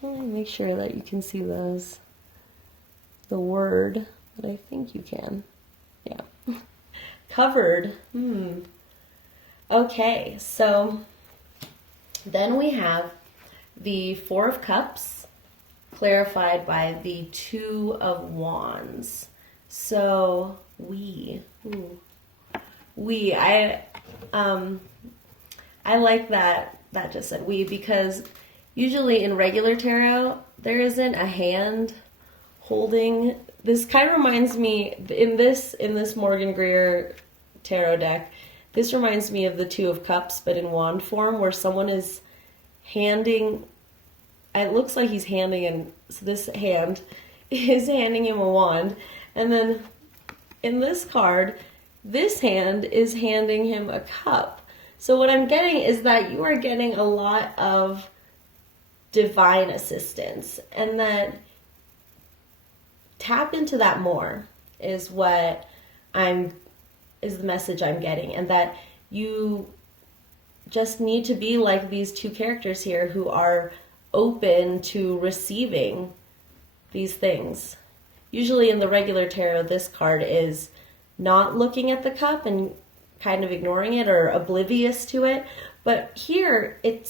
Let me make sure that you can see those. The word, but I think you can. Yeah. Covered. Okay, so then we have the Four of Cups clarified by the Two of Wands. So I like that just said we, because usually in regular tarot there isn't a hand holding. This kind of reminds me, in this Morgan Greer tarot deck, this reminds me of the Two of Cups, but in wand form, where someone is handing, it looks like he's handing, and so this hand is handing him a wand, and then in this card, this hand is handing him a cup. So what I'm getting is that you are getting a lot of divine assistance, and that tap into that more is the message I'm getting, and that you just need to be like these two characters here who are open to receiving these things. Usually in the regular tarot, this card is not looking at the cup and kind of ignoring it or oblivious to it, but here it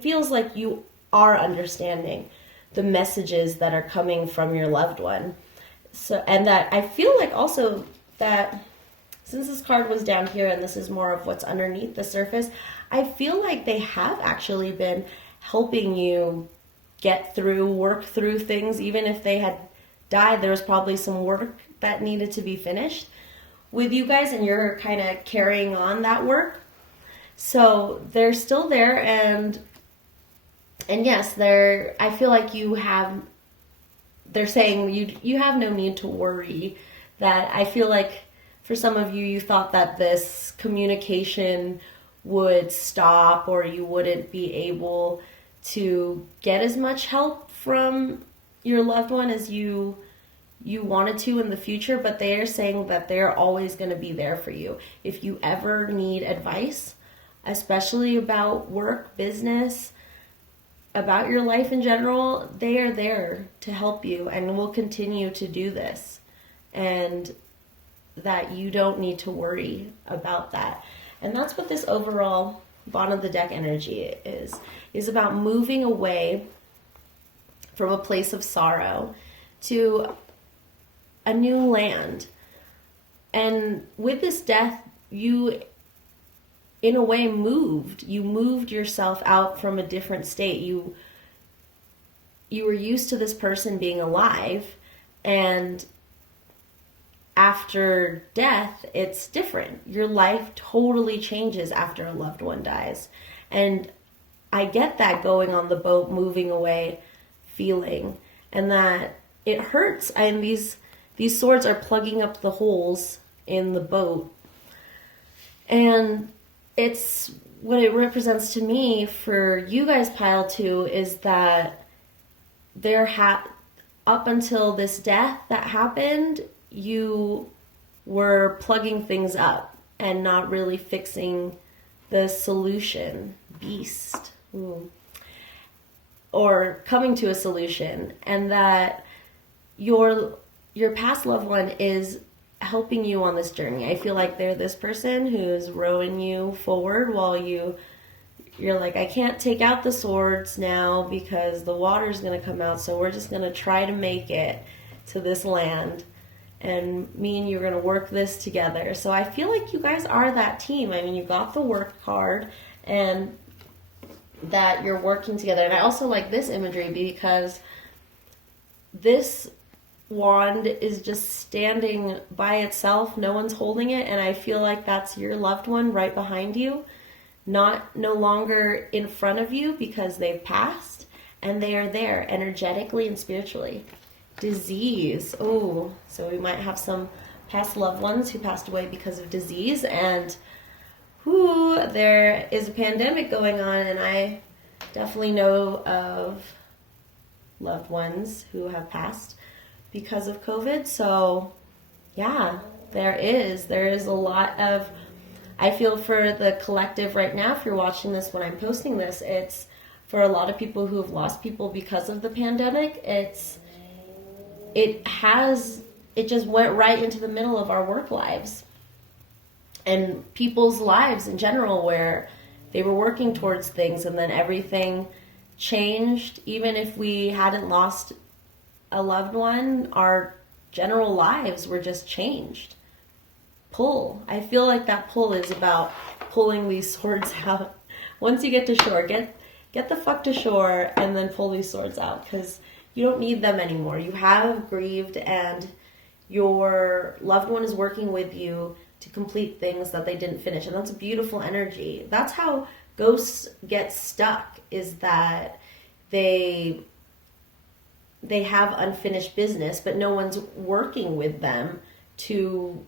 feels like you are understanding the messages that are coming from your loved one. So, and that I feel like also that since this card was down here and this is more of what's underneath the surface, I feel like they have actually been helping you work through things. Even if they had died, there was probably some work that needed to be finished with you guys, and you're kind of carrying on that work. So they're still there, and yes, I feel like they're saying you have no need to worry. That I feel like for some of you, you thought that this communication would stop, or you wouldn't be able to get as much help from your loved one as you wanted to in the future, but they are saying that they're always going to be there for you. If you ever need advice, especially about work, business, about your life in general, they are there to help you and will continue to do this. And that you don't need to worry about that. And that's what this overall bottom of the deck energy is about moving away from a place of sorrow to a new land. And with this death, you in a way moved yourself out from a different state. You were used to this person being alive, and after death, it's different. Your life totally changes after a loved one dies. And I get that going on the boat, moving away feeling, and that it hurts. And these swords are plugging up the holes in the boat. And it's what it represents to me for you guys, pile 2, is that up until this death that happened, you were plugging things up and not really fixing the solution, beast, or coming to a solution, and that your past loved one is helping you on this journey. I feel like they're this person who is rowing you forward while you're like, I can't take out the swords now because the water's going to come out, so we're just going to try to make it to this land. And me and you are going to work this together. So I feel like you guys are that team. I mean, you got the work card and that you're working together. And I also like this imagery because this wand is just standing by itself. No one's holding it. And I feel like that's your loved one right behind you. No longer in front of you because they've passed. And they are there energetically and spiritually. Disease. Oh, so we might have some past loved ones who passed away because of disease, and there is a pandemic going on, and I definitely know of loved ones who have passed because of COVID. So yeah, there is a lot of, I feel for the collective right now, if you're watching this when I'm posting this, it's for a lot of people who have lost people because of the pandemic. It just went right into the middle of our work lives and people's lives in general, where they were working towards things and then everything changed. Even if we hadn't lost a loved one, our general lives were just changed. Pull. I feel like that pull is about pulling these swords out. Once you get to shore, get the fuck to shore and then pull these swords out, because you don't need them anymore. You have grieved and your loved one is working with you to complete things that they didn't finish. And that's a beautiful energy. That's how ghosts get stuck, is that they have unfinished business, but no one's working with them to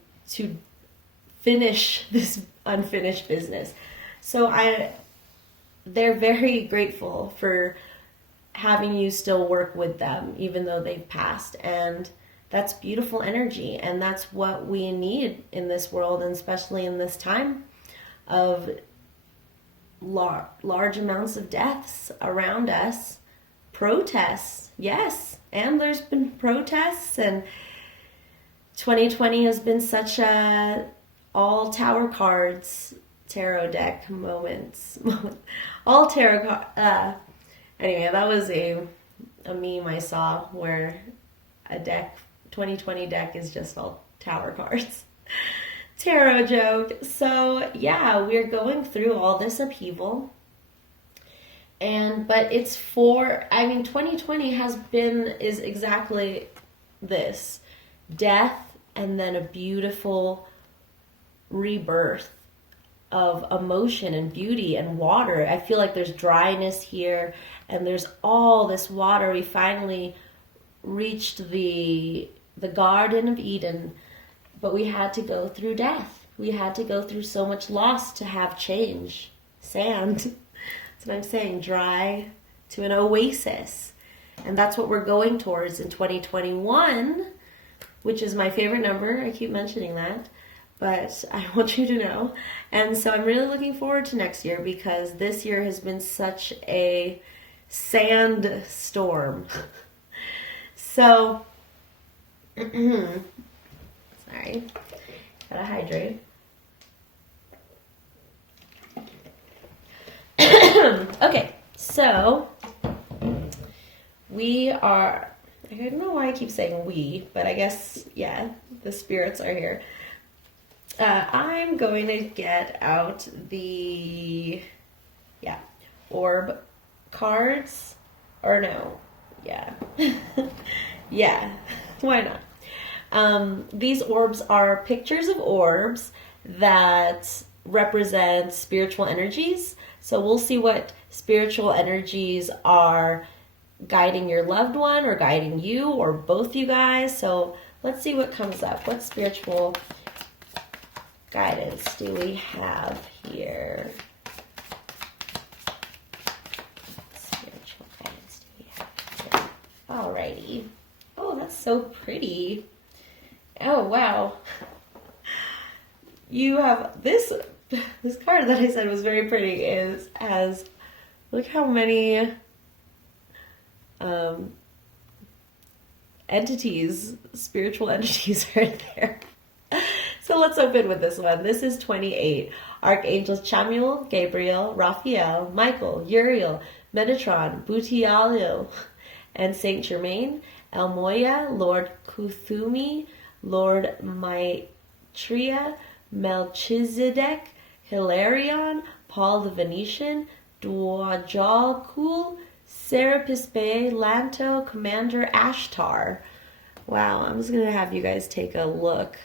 finish this unfinished business. So they're very grateful for having you still work with them, even though they've passed. And that's beautiful energy. And that's what we need in this world, and especially in this time of large amounts of deaths around us. Protests, yes. And there's been protests, and 2020 has been such a all tower cards tarot deck moments. All tarot cards. Anyway, that was a meme I saw where a 2020 deck is just all tower cards. Tarot joke. So yeah, we're going through all this upheaval. But it's 2020 is exactly this. Death and then a beautiful rebirth of emotion and beauty and water. I feel like there's dryness here and there's all this water. We finally reached the Garden of Eden, but we had to go through death. We had to go through so much loss to have change. Sand. That's what I'm saying. Dry to an oasis. And that's what we're going towards in 2021, which is my favorite number. I keep mentioning that. But I want you to know. And so I'm really looking forward to next year, because this year has been such a sandstorm. So, sorry, gotta hydrate. Okay, so we are, I don't know why I keep saying we, but I guess, yeah, the spirits are here. I'm going to get out the, orb cards, or no, yeah, why not? These orbs are pictures of orbs that represent spiritual energies. So we'll see what spiritual energies are guiding your loved one or guiding you or both you guys. So let's see what comes up. What spiritual guidance do we have here? Spiritual guidance do we have here? Alrighty. Oh, that's so pretty. Oh, wow. You have this card that I said was very pretty has look how many entities, spiritual entities are there. So let's open with this one. This is 28. Archangels Chamuel, Gabriel, Raphael, Michael, Uriel, Metatron, Butialil, and Saint Germain, Elmoya, Lord Kuthumi, Lord Maitreya, Melchizedek, Hilarion, Paul the Venetian, Dwajalkul, Serapis Bey, Lanto, Commander Ashtar. Wow, I'm just going to have you guys take a look.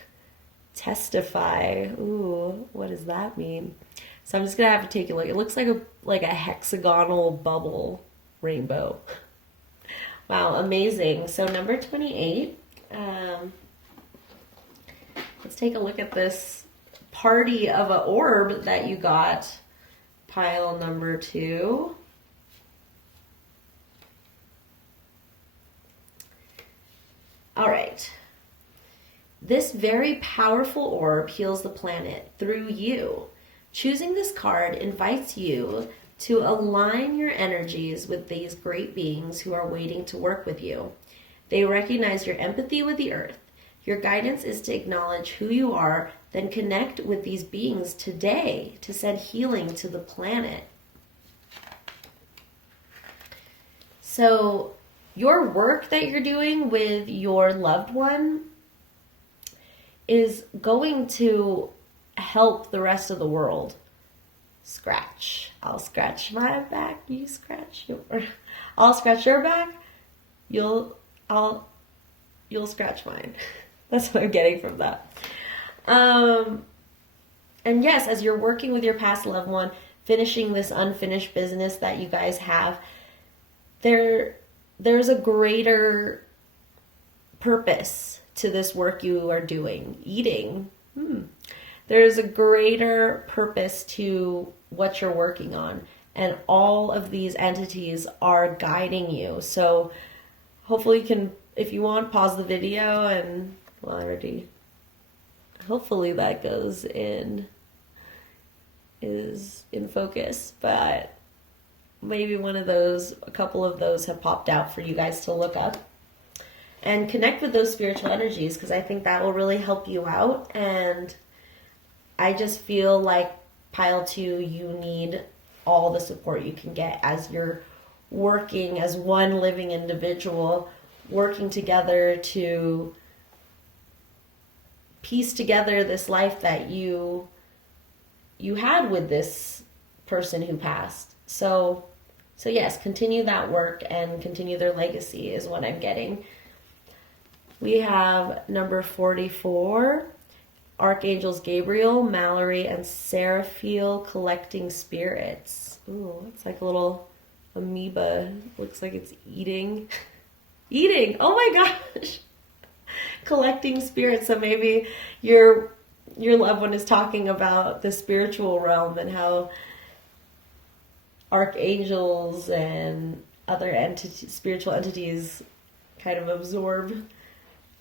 Testify. Ooh, what does that mean? So I'm just going to have to take a look. It looks like a hexagonal bubble rainbow. Wow, amazing. So number 28. Let's take a look at this party of an orb that you got. Pile number 2. All right. This very powerful orb heals the planet through you. Choosing this card invites you to align your energies with these great beings who are waiting to work with you. They recognize your empathy with the earth. Your guidance is to acknowledge who you are, then connect with these beings today to send healing to the planet. So, your work that you're doing with your loved one is going to help the rest of the world. Scratch. I'll scratch my back, you scratch your... I'll scratch your back, you'll scratch mine. That's what I'm getting from that. And yes, as you're working with your past loved one, finishing this unfinished business that you guys have, there's a greater purpose to this work you are doing. Eating. There's a greater purpose to what you're working on. And all of these entities are guiding you. So hopefully you can, if you want, pause the video and, well, already, hopefully that is in focus. But maybe a couple of those have popped out for you guys to look up and connect with those spiritual energies, because I think that will really help you out. And I just feel like pile 2, you need all the support you can get as you're working as one living individual, working together to piece together this life that you had with this person who passed. So yes, continue that work and continue their legacy is what I'm getting. We have number 44, Archangels Gabriel, Mallory, and Seraphiel collecting spirits. Ooh, it's like a little amoeba. Looks like it's eating. Eating! Oh my gosh! Collecting spirits. So maybe your loved one is talking about the spiritual realm and how archangels and other spiritual entities kind of absorb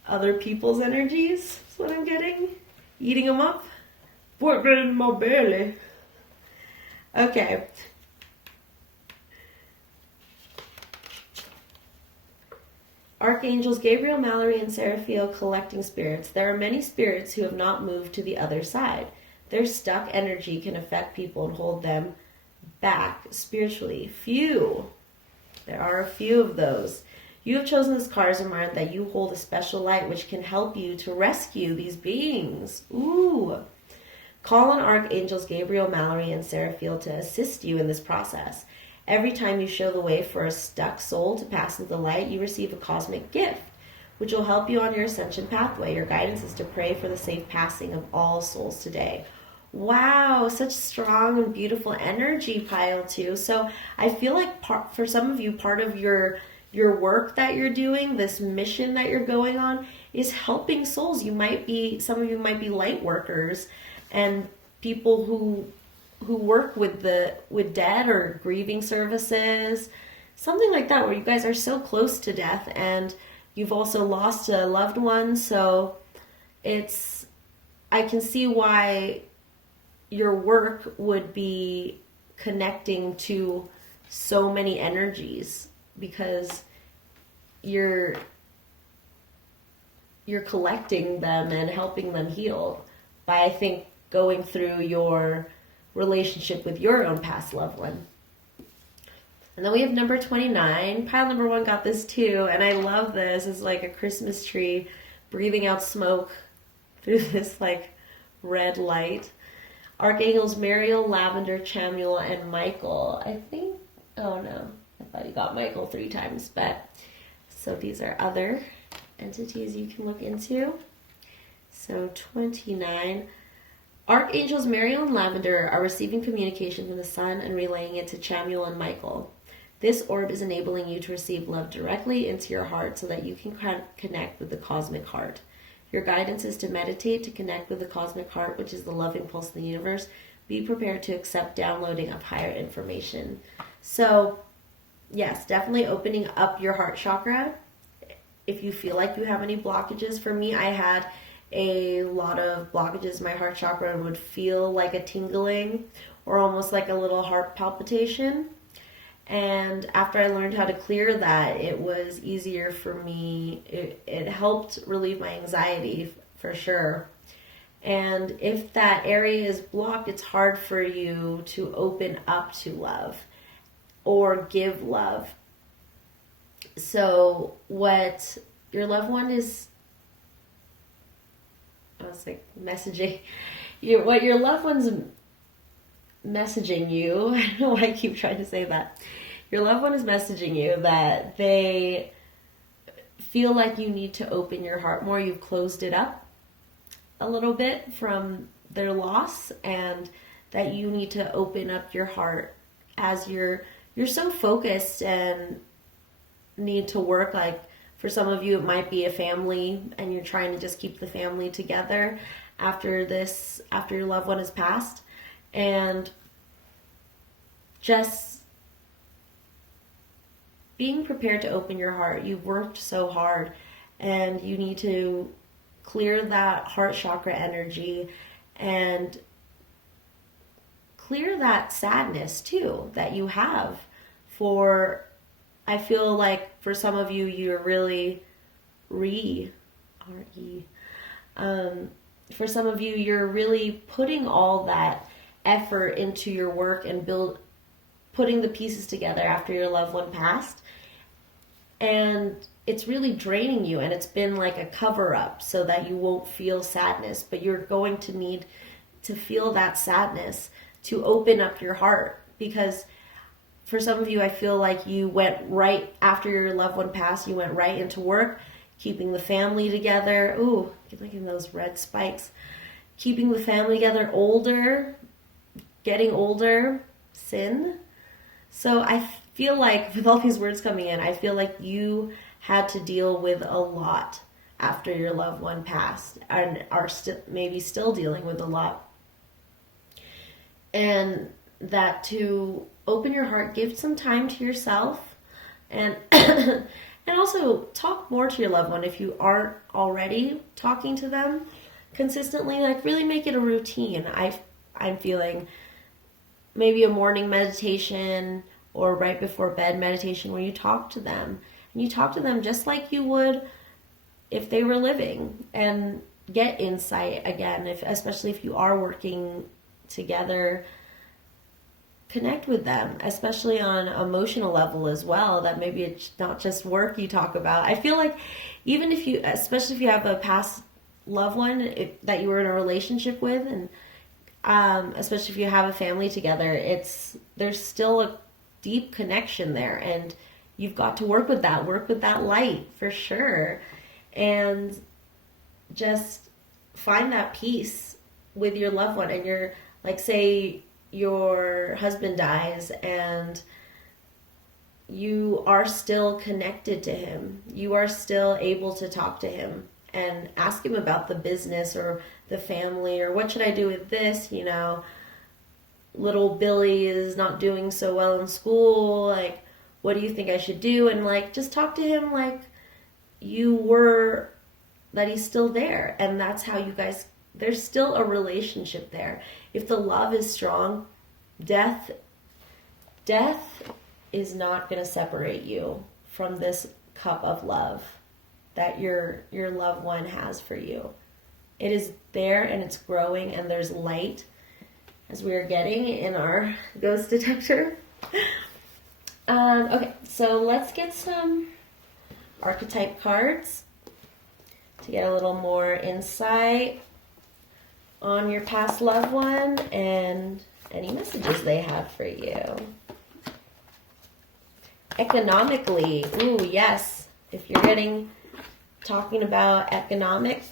other people's energies. That's what I'm getting. Eating them up. Put it in my belly. Okay. Archangels Gabriel, Mallory, and Seraphiel collecting spirits. There are many spirits who have not moved to the other side. Their stuck energy can affect people and hold them back spiritually. There are a few of those. You have chosen this card as a reminder that you hold a special light which can help you to rescue these beings. Ooh. Call on Archangels Gabriel, Mallory, and Seraphiel to assist you in this process. Every time you show the way for a stuck soul to pass into the light, you receive a cosmic gift, which will help you on your ascension pathway. Your guidance is to pray for the safe passing of all souls today. Wow, such strong and beautiful energy, pile 2. So I feel like for some of you, part of your work that you're doing, this mission that you're going on, is helping souls. Some of you might be light workers and people who work with dead or grieving services, something like that, where you guys are so close to death and you've also lost a loved one. So I can see why your work would be connecting to so many energies, because you're collecting them and helping them heal. by, I think, going through your relationship with your own past loved one. And then we have number 29. Pile number 1 got this too, and I love this. It's like a Christmas tree breathing out smoke through this like red light. Archangels Mariel, Lavender, Chamuel, and Michael. I think, oh no, I thought you got Michael 3 times, but so these are other entities you can look into. So 29. Archangels Mariel and Lavender are receiving communication from the sun and relaying it to Chamuel and Michael. This orb is enabling you to receive love directly into your heart so that you can connect with the cosmic heart. Your guidance is to meditate to connect with the cosmic heart, which is the love impulse in the universe. Be prepared to accept downloading of higher information. So, yes, definitely opening up your heart chakra. If you feel like you have any blockages, for me, I had a lot of blockages in my heart chakra and would feel like a tingling or almost like a little heart palpitation. And after I learned how to clear that, it was easier for me. It helped relieve my anxiety for sure. And if that area is blocked, it's hard for you to open up to love or give love. So what your loved one is, I was like messaging, what your loved one's messaging you, I don't know why I keep trying to say that. Your loved one is messaging you that they feel like you need to open your heart more. You've closed it up a little bit from their loss, and that you need to open up your heart as you're so focused and need to work. Like for some of you, it might be a family and you're trying to just keep the family together after your loved one has passed. And just being prepared to open your heart. You've worked so hard and you need to clear that heart chakra energy and clear that sadness too that you have for, I feel like for some of you, you're really for some of you, you're really putting all that effort into your work and putting the pieces together after your loved one passed, and it's really draining you, and it's been like a cover up so that you won't feel sadness, but you're going to need to feel that sadness to open up your heart. Because for some of you, I feel like you went right after your loved one passed, you went right into work, keeping the family together. Ooh, get like in those red spikes. Keeping the family together, getting older, sin. So I feel like with all these words coming in, I feel like you had to deal with a lot after your loved one passed and are maybe still dealing with a lot. And that to open your heart, give some time to yourself, and and also talk more to your loved one if you aren't already talking to them consistently. Like really make it a routine. I'm feeling maybe a morning meditation or right before bed meditation where you talk to them. And you talk to them just like you would if they were living, and get insight again, especially if you are working together. Connect with them, especially on emotional level as well, that maybe it's not just work you talk about. I feel like even especially if you have a past loved one that you were in a relationship with, and especially if you have a family together, there's still a deep connection there, and you've got to work with that light for sure, and just find that peace with your loved one. And you're like, say your husband dies and you are still connected to him, you are still able to talk to him and ask him about the business or the family, or what should I do with this, little Billy is not doing so well in school, like what do you think I should do? And like just talk to him like that he's still there, and that's how you guys, there's still a relationship there. If the love is strong, death is not going to separate you from this cup of love that your loved one has for you. It is there and it's growing, and there's light as we are getting in our ghost detector. Okay, so let's get some archetype cards to get a little more insight on your past loved one and any messages they have for you. Economically, ooh, yes. If you're talking about economics,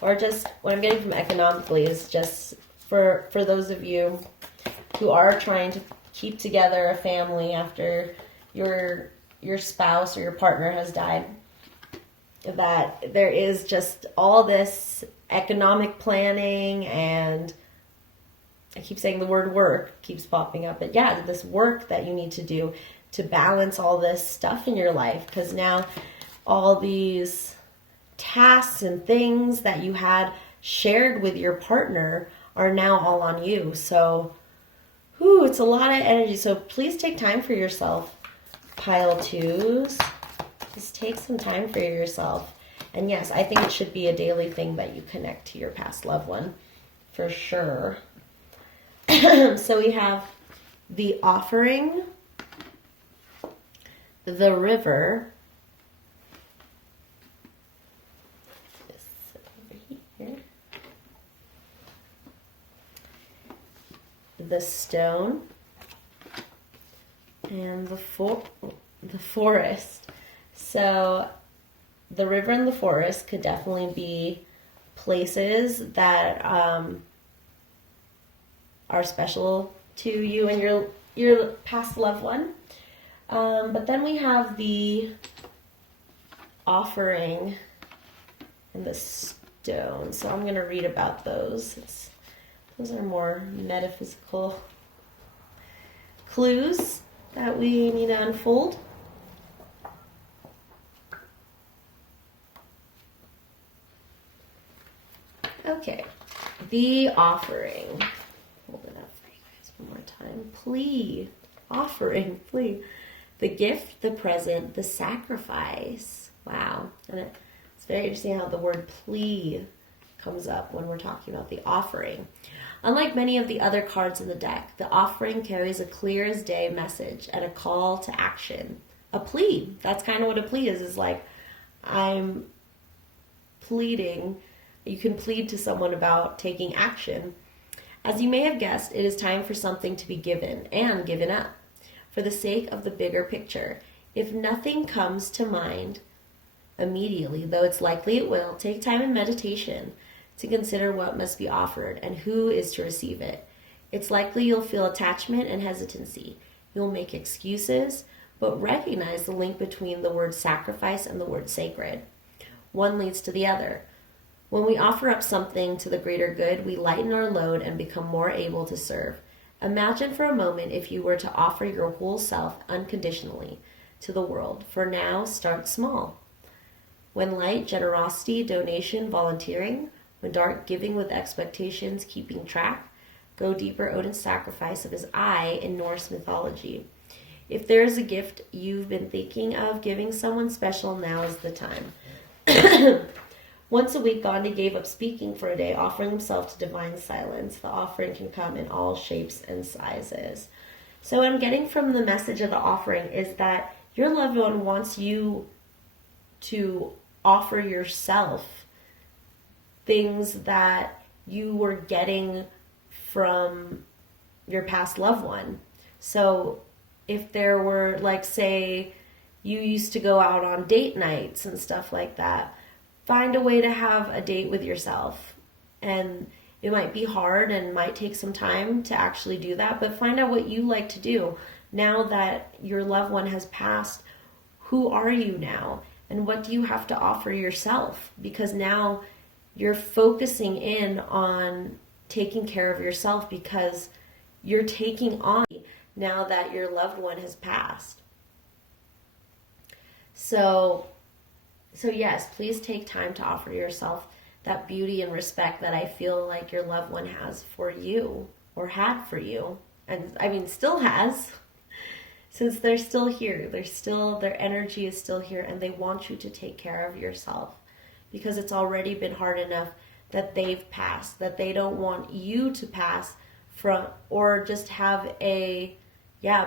or just what I'm getting from economically is just for those of you who are trying to keep together a family after your spouse or your partner has died, that there is just all this economic planning, and I keep saying the word work keeps popping up, but yeah, this work that you need to do to balance all this stuff in your life, because now all these tasks and things that you had shared with your partner are now all on you. So, it's a lot of energy. So please take time for yourself, pile twos. Just take some time for yourself. And yes, I think it should be a daily thing that you connect to your past loved one, for sure. So we have the offering, the river, the stone, and the forest. So the river and the forest could definitely be places that are special to you and your past loved one. But then we have the offering and the stone. So I'm going to read about those. Those are more metaphysical clues that we need to unfold. Okay, the offering. Hold it up for you guys one more time. Plea. Offering, plea. The gift, the present, the sacrifice. Wow. And it's very interesting how the word plea comes up when we're talking about the offering. Unlike many of the other cards in the deck, the offering carries a clear as day message and a call to action. A plea. That's kind of what a plea is like, I'm pleading. You can plead to someone about taking action. As you may have guessed, it is time for something to be given and given up for the sake of the bigger picture. If nothing comes to mind immediately, though it's likely it will, take time in meditation to consider what must be offered and who is to receive it. It's likely you'll feel attachment and hesitancy. You'll make excuses, but recognize the link between the word sacrifice and the word sacred. One leads to the other. When we offer up something to the greater good, we lighten our load and become more able to serve. Imagine for a moment if you were to offer your whole self unconditionally to the world. For now, start small. When light, generosity, donation, volunteering. When dark, giving with expectations, keeping track. Go deeper, Odin's sacrifice of his eye in Norse mythology. If there is a gift you've been thinking of giving someone special, now is the time. Once a week, Gandhi gave up speaking for a day, offering himself to divine silence. The offering can come in all shapes and sizes. So what I'm getting from the message of the offering is that your loved one wants you to offer yourself things that you were getting from your past loved one. So if there were, like, say, you used to go out on date nights and stuff like that, find a way to have a date with yourself. And it might be hard and might take some time to actually do that, but find out what you like to do. Now that your loved one has passed, who are you now? And what do you have to offer yourself? Because now you're focusing in on taking care of yourself because you're taking on now that your loved one has passed. So yes, please take time to offer yourself that beauty and respect that I feel like your loved one has for you or had for you. And I mean, still has. since they're still here, their energy is still here, and they want you to take care of yourself because it's already been hard enough that they've passed, that they don't want you to pass from, or just have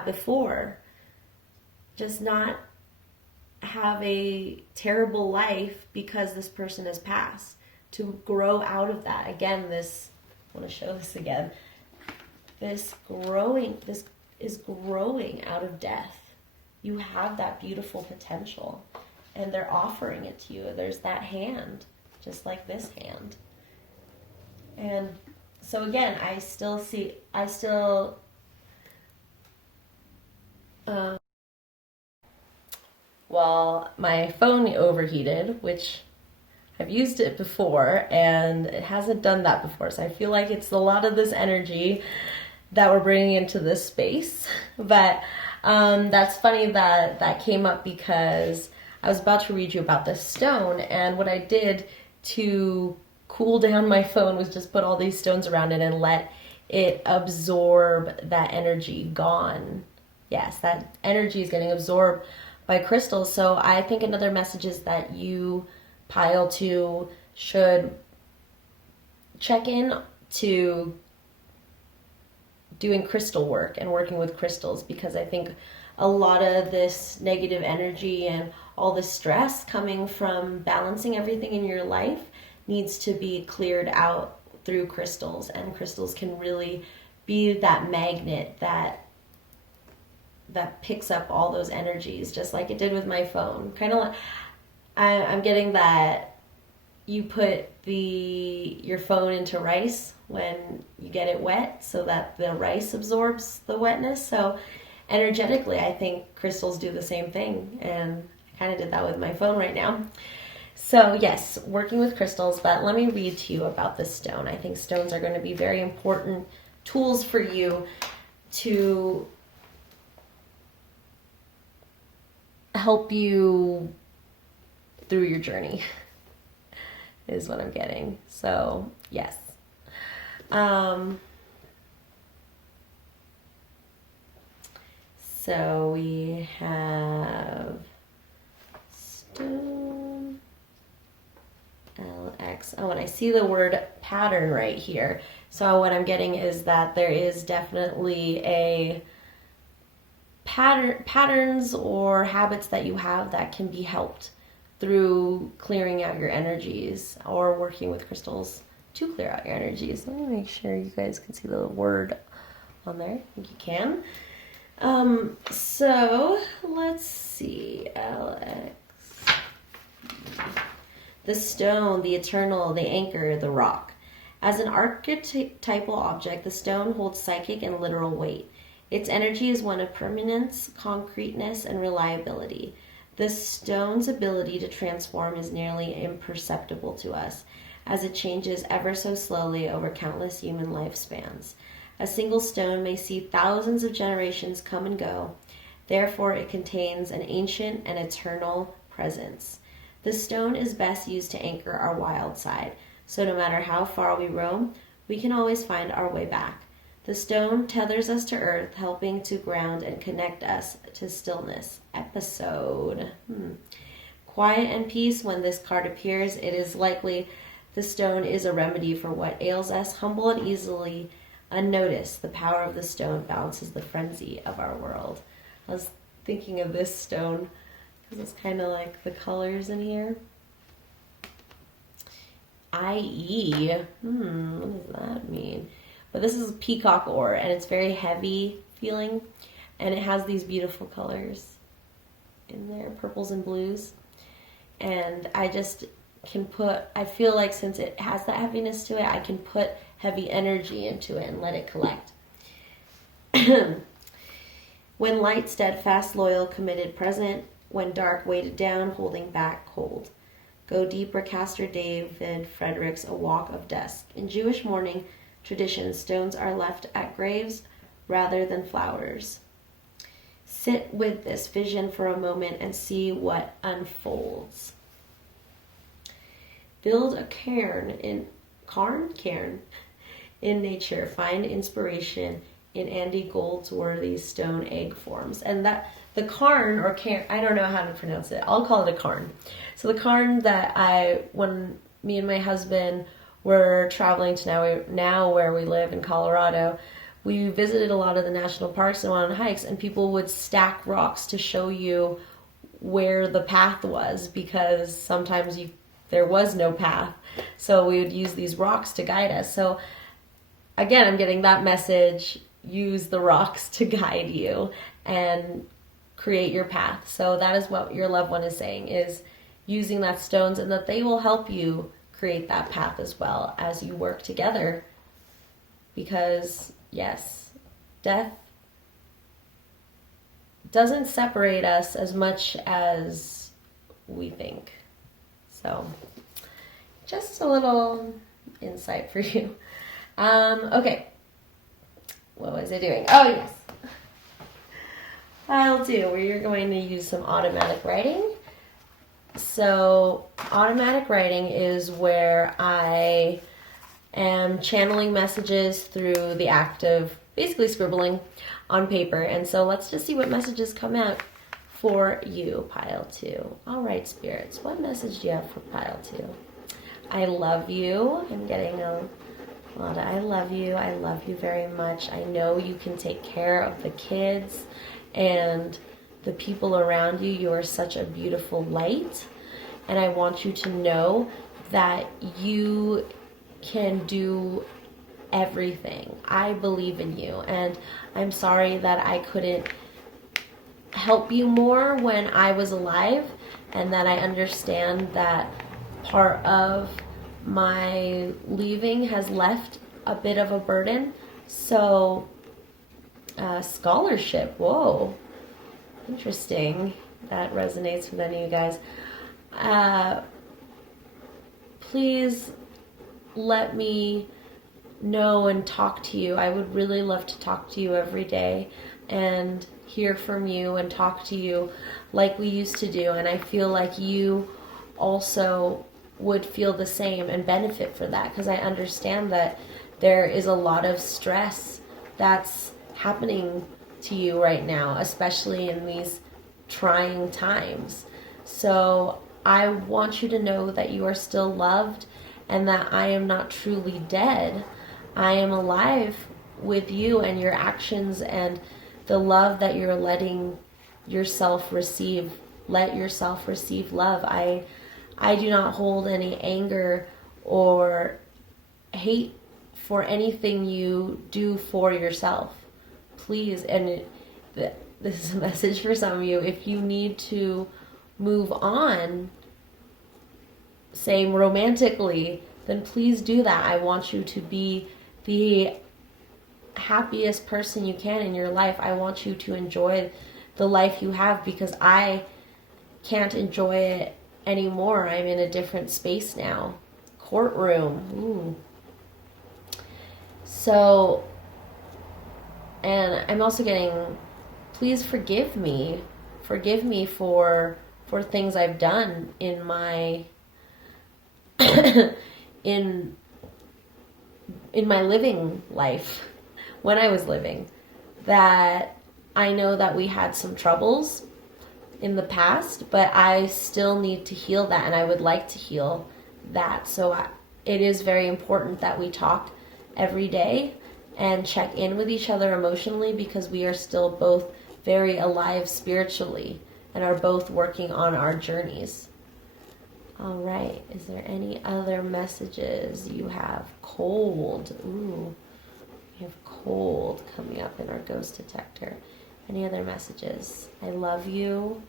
before, just not have a terrible life because this person has passed. To grow out of that. Again, I want to show this again. This is growing out of death. You have that beautiful potential, and they're offering it to you. There's that hand, just like this hand. And so again, well, my phone overheated, which I've used it before, and it hasn't done that before. So I feel like it's a lot of this energy that we're bringing into this space. But that's funny that came up because I was about to read you about this stone, and what I did to cool down my phone was just put all these stones around it and let it absorb that energy gone. Yes, that energy is getting absorbed by crystals. So I think another message is that you, Pile 2, should check in to doing crystal work and working with crystals, because I think a lot of this negative energy and all the stress coming from balancing everything in your life needs to be cleared out through crystals, and crystals can really be that magnet that picks up all those energies, just like it did with my phone. Kind of like I'm getting that you put your phone into rice when you get it wet so that the rice absorbs the wetness. So energetically, I think crystals do the same thing, and I kind of did that with my phone right now. So yes, working with crystals, but let me read to you about this stone. I think stones are going to be very important tools for you to help you through your journey, is what I'm getting. So yes. So we have stone, LX. Oh, and I see the word pattern right here. So what I'm getting is that there is definitely a patterns or habits that you have that can be helped through clearing out your energies or working with crystals to clear out your energies. Let me make sure you guys can see the word on there. I think you can. So let's see, LX. The stone, the eternal, the anchor, the rock. As an archetypal object, the stone holds psychic and literal weight. Its energy is one of permanence, concreteness, and reliability. The stone's ability to transform is nearly imperceptible to us, as it changes ever so slowly over countless human lifespans. A single stone may see thousands of generations come and go. Therefore, it contains an ancient and eternal presence. The stone is best used to anchor our wild side, so no matter how far we roam, we can always find our way back. The stone tethers us to earth, helping to ground and connect us to stillness. Episode. Quiet and peace. When this card appears, it is likely the stone is a remedy for what ails us. Humble and easily unnoticed, the power of the stone balances the frenzy of our world. I was thinking of this stone because it's kind of like the colors in here. IE. What does that mean? But this is peacock ore, and it's very heavy feeling, and it has these beautiful colors in there, purples and blues. And I just I feel like since it has that heaviness to it, I can put heavy energy into it and let it collect. When light, steadfast, loyal, committed, present. When dark, weighted down, holding back, cold. Go deeper, Caster David Frederick's A Walk of Dusk. In Jewish mourning tradition, stones are left at graves rather than flowers. Sit with this vision for a moment and see what unfolds. Build a cairn in nature. Find inspiration in Andy Goldsworthy's stone egg forms. And that the cairn, or cairn, I don't know how to pronounce it. I'll call it a cairn. So the cairn that when me and my husband were traveling to now where we live in Colorado, we visited a lot of the national parks and went on hikes, and people would stack rocks to show you where the path was, because sometimes there was no path. So we would use these rocks to guide us. So again, I'm getting that message. Use the rocks to guide you and create your path. So that is what your loved one is saying, is using that stones, and that they will help you create that path as well as you work together. Because yes, death doesn't separate us as much as we think. So just a little insight for you. Okay. What was I doing? Oh, yes. We're going to use some automatic writing. So automatic writing is where I am channeling messages through the act of basically scribbling on paper. And so let's just see what messages come out for you, pile 2. All right, spirits, what message do you have for pile 2? I love you. I'm getting a lot of I love you. I love you very much. I know you can take care of the kids and the people around you. You are such a beautiful light. And I want you to know that you can do everything. I believe in you. And I'm sorry that I couldn't help you more when I was alive, and that I understand that part of my leaving has left a bit of a burden. So scholarship, whoa, interesting. That resonates with any of you guys. Please let me know and talk to you. I would really love to talk to you every day and hear from you and talk to you like we used to do. And I feel like you also would feel the same and benefit for that, because I understand that there is a lot of stress that's happening to you right now, especially in these trying times. So I want you to know that you are still loved and that I am not truly dead. I am alive with you and your actions and the love that you're letting yourself receive. Let yourself receive love. I do not hold any anger or hate for anything you do for yourself. Please, and this is a message for some of you, if you need to move on, saying romantically, then please do that. I want you to be the happiest person you can in your life. I want you to enjoy the life you have, because I can't enjoy it anymore. I'm in a different space now. Courtroom. Ooh. So, and I'm also getting, please forgive me. Forgive me for things I've done in my in my living life, when I was living, that I know that we had some troubles in the past, but I still need to heal that, and I would like to heal that. So it is very important that we talk every day and check in with each other emotionally, because we are still both very alive spiritually and are both working on our journeys. All right, is there any other messages you have? Cold. Ooh, we have cold coming up in our ghost detector. Any other messages? I love you.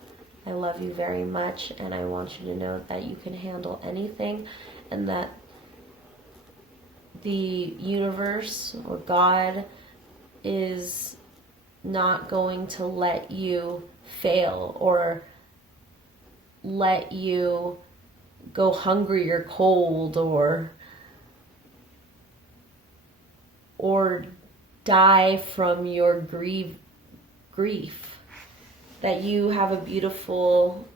I love you very much, and I want you to know that you can handle anything, and that the universe or God is not going to let you fail or let you go hungry or cold or die from your grief. That you have a beautiful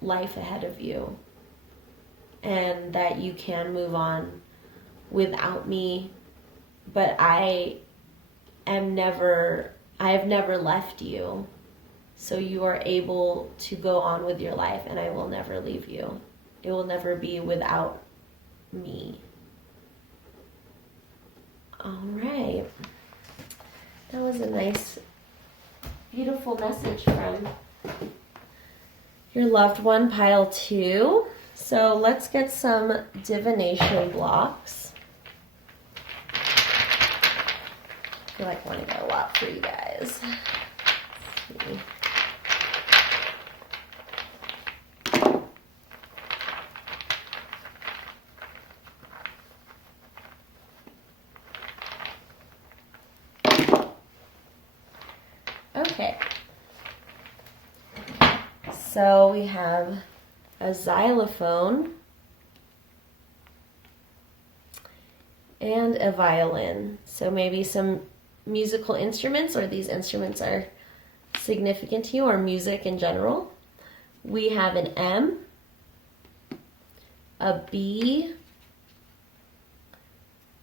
life ahead of you, and that you can move on without me. But I I have never left you. So you are able to go on with your life, and I will never leave you. It will never be without me. All right. That was a nice, beautiful message from your loved one, pile 2. So let's get some divination blocks. I feel like I want to get a lot for you guys. Let's see. Okay, so we have a xylophone and a violin. So maybe some musical instruments, or these instruments are significant to you, or music in general. We have an M, a B,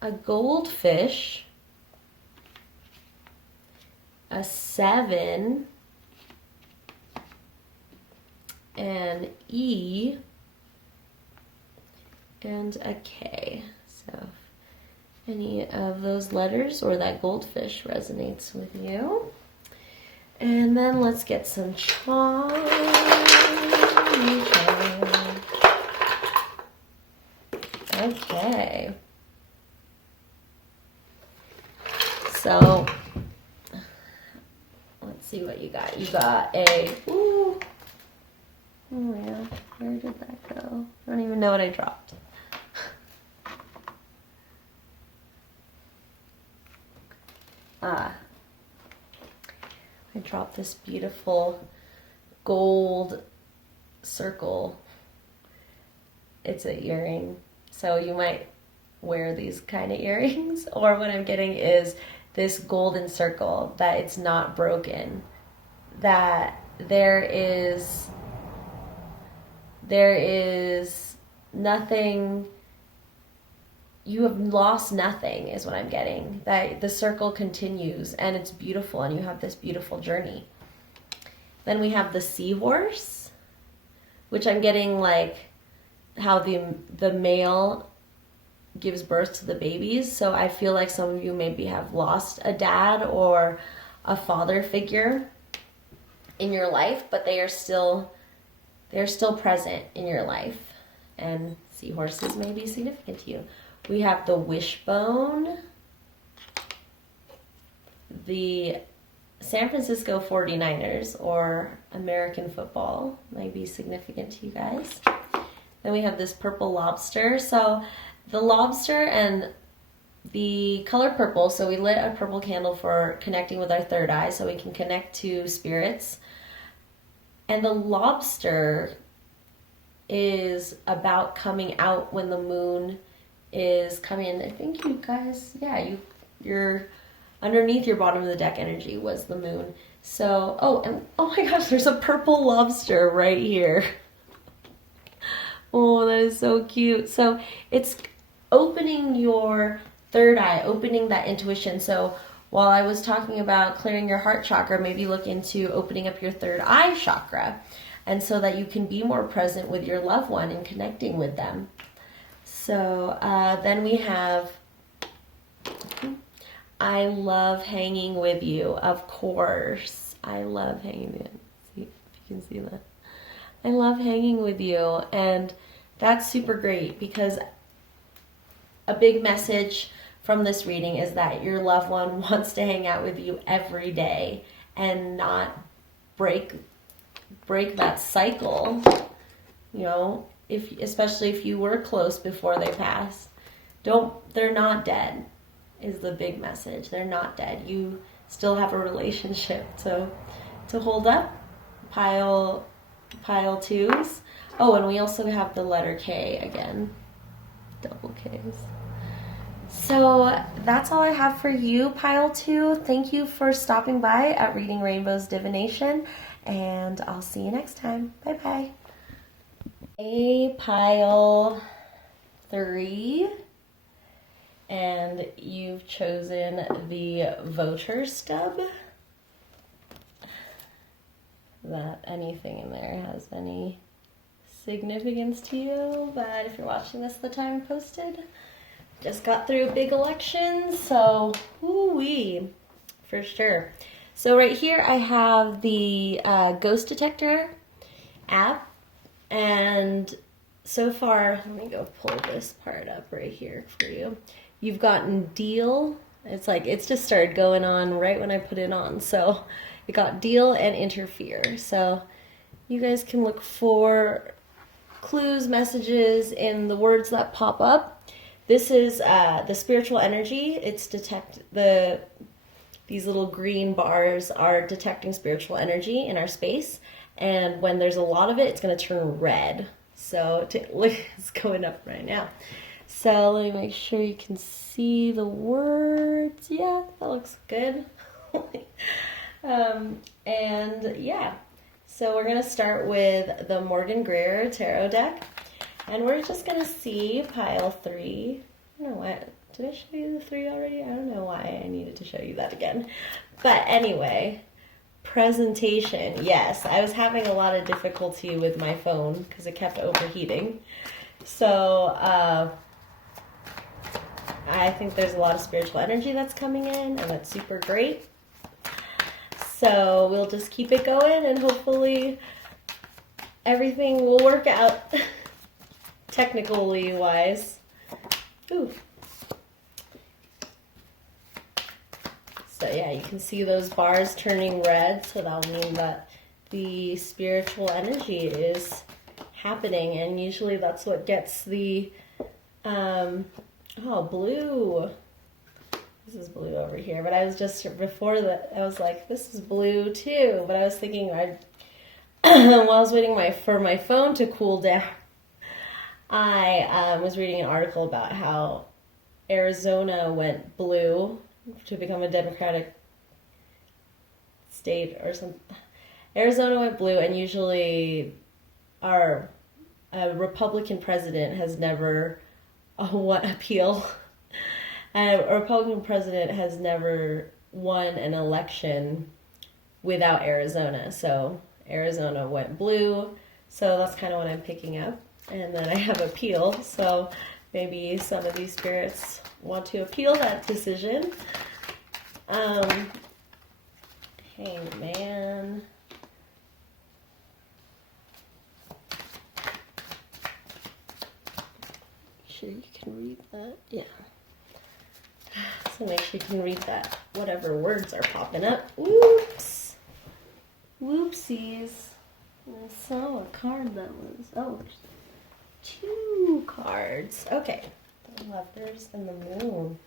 a goldfish, a 7, an E, and a K. So if any of those letters or that goldfish resonates with you. And then let's get some charm. Okay. So let's see what you got. You got a, ooh, oh yeah, where did that go? I don't even know what I dropped. I dropped this beautiful gold circle. It's an earring, so you might wear these kind of earrings, or what I'm getting is this golden circle, that it's not broken, that there is nothing, you have lost nothing is what I'm getting, that the circle continues and it's beautiful and you have this beautiful journey. Then we have the seahorse, which I'm getting like how the male gives birth to the babies. So I feel like some of you maybe have lost a dad or a father figure in your life, but they're still present in your life, and seahorses may be significant to you. We have the wishbone, the San Francisco 49ers, or American football, might be significant to you guys. Then we have this purple lobster. So the lobster and the color purple, so we lit a purple candle for connecting with our third eye so we can connect to spirits. And the lobster is about coming out when the moon is coming. I think you guys, yeah, you're underneath your bottom of the deck energy was the moon. So, oh my gosh, there's a purple lobster right here. Oh, that is so cute. So it's opening your third eye, opening that intuition. So while I was talking about clearing your heart chakra, maybe look into opening up your third eye chakra, and so that you can be more present with your loved one and connecting with them. So then we have, I love hanging with you, of course. I love hanging with you. See if you can see that. I love hanging with you, and that's super great, because a big message from this reading is that your loved one wants to hang out with you every day and not break that cycle. You know, especially if you were close before they passed, they're not dead is the big message. They're not dead. You still have a relationship to hold up. Pile 2s. Oh, and we also have the letter K again. Double Ks. So that's all I have for you, pile 2. Thank you for stopping by at Reading Rainbow's Divination, and I'll see you next time. Bye-bye. Hey, pile 3. And you've chosen the voter stub. That anything in there has any significance to you, but if you're watching this the time I posted, just got through a big election, so woo-wee, for sure. So right here I have the ghost detector app, and so far, let me go pull this part up right here for you. You've gotten deal. It's just started going on right when I put it on. So it got deal and interfere. So you guys can look for clues, messages in the words that pop up. This is the spiritual energy. It's these little green bars are detecting spiritual energy in our space. And when there's a lot of it, it's going to turn red. So look, it's going up right now. So let me make sure you can see the words. Yeah, that looks good. And yeah, so we're going to start with the Morgan Greer Tarot deck. And we're just going to see pile 3. I don't know why. Did I show you the 3 already? I don't know why I needed to show you that again. But anyway, presentation. Yes, I was having a lot of difficulty with my phone because it kept overheating. So I think there's a lot of spiritual energy that's coming in, and that's super great. So we'll just keep it going, and hopefully everything will work out technically wise. Ooh. So yeah, you can see those bars turning red, so that'll mean that the spiritual energy is happening, and usually that's what gets the oh, blue. This is blue over here, but I was just, before that, I was like, this is blue too, but I was thinking, while I was waiting for my phone to cool down, I was reading an article about how Arizona went blue to become a Democratic state or something. Arizona went blue, and usually a Republican president has never won appeal. And a Republican president has never won an election without Arizona. So Arizona went blue. So that's kind of what I'm picking up. And then I have appeal. So maybe some of these spirits want to appeal that decision. Hangman. Make sure you can read that. Yeah. So make sure you can read that, whatever words are popping up. Oops. Whoopsies. I saw a card that was, oh, 2 cards. Okay. The Lovers and the Moon.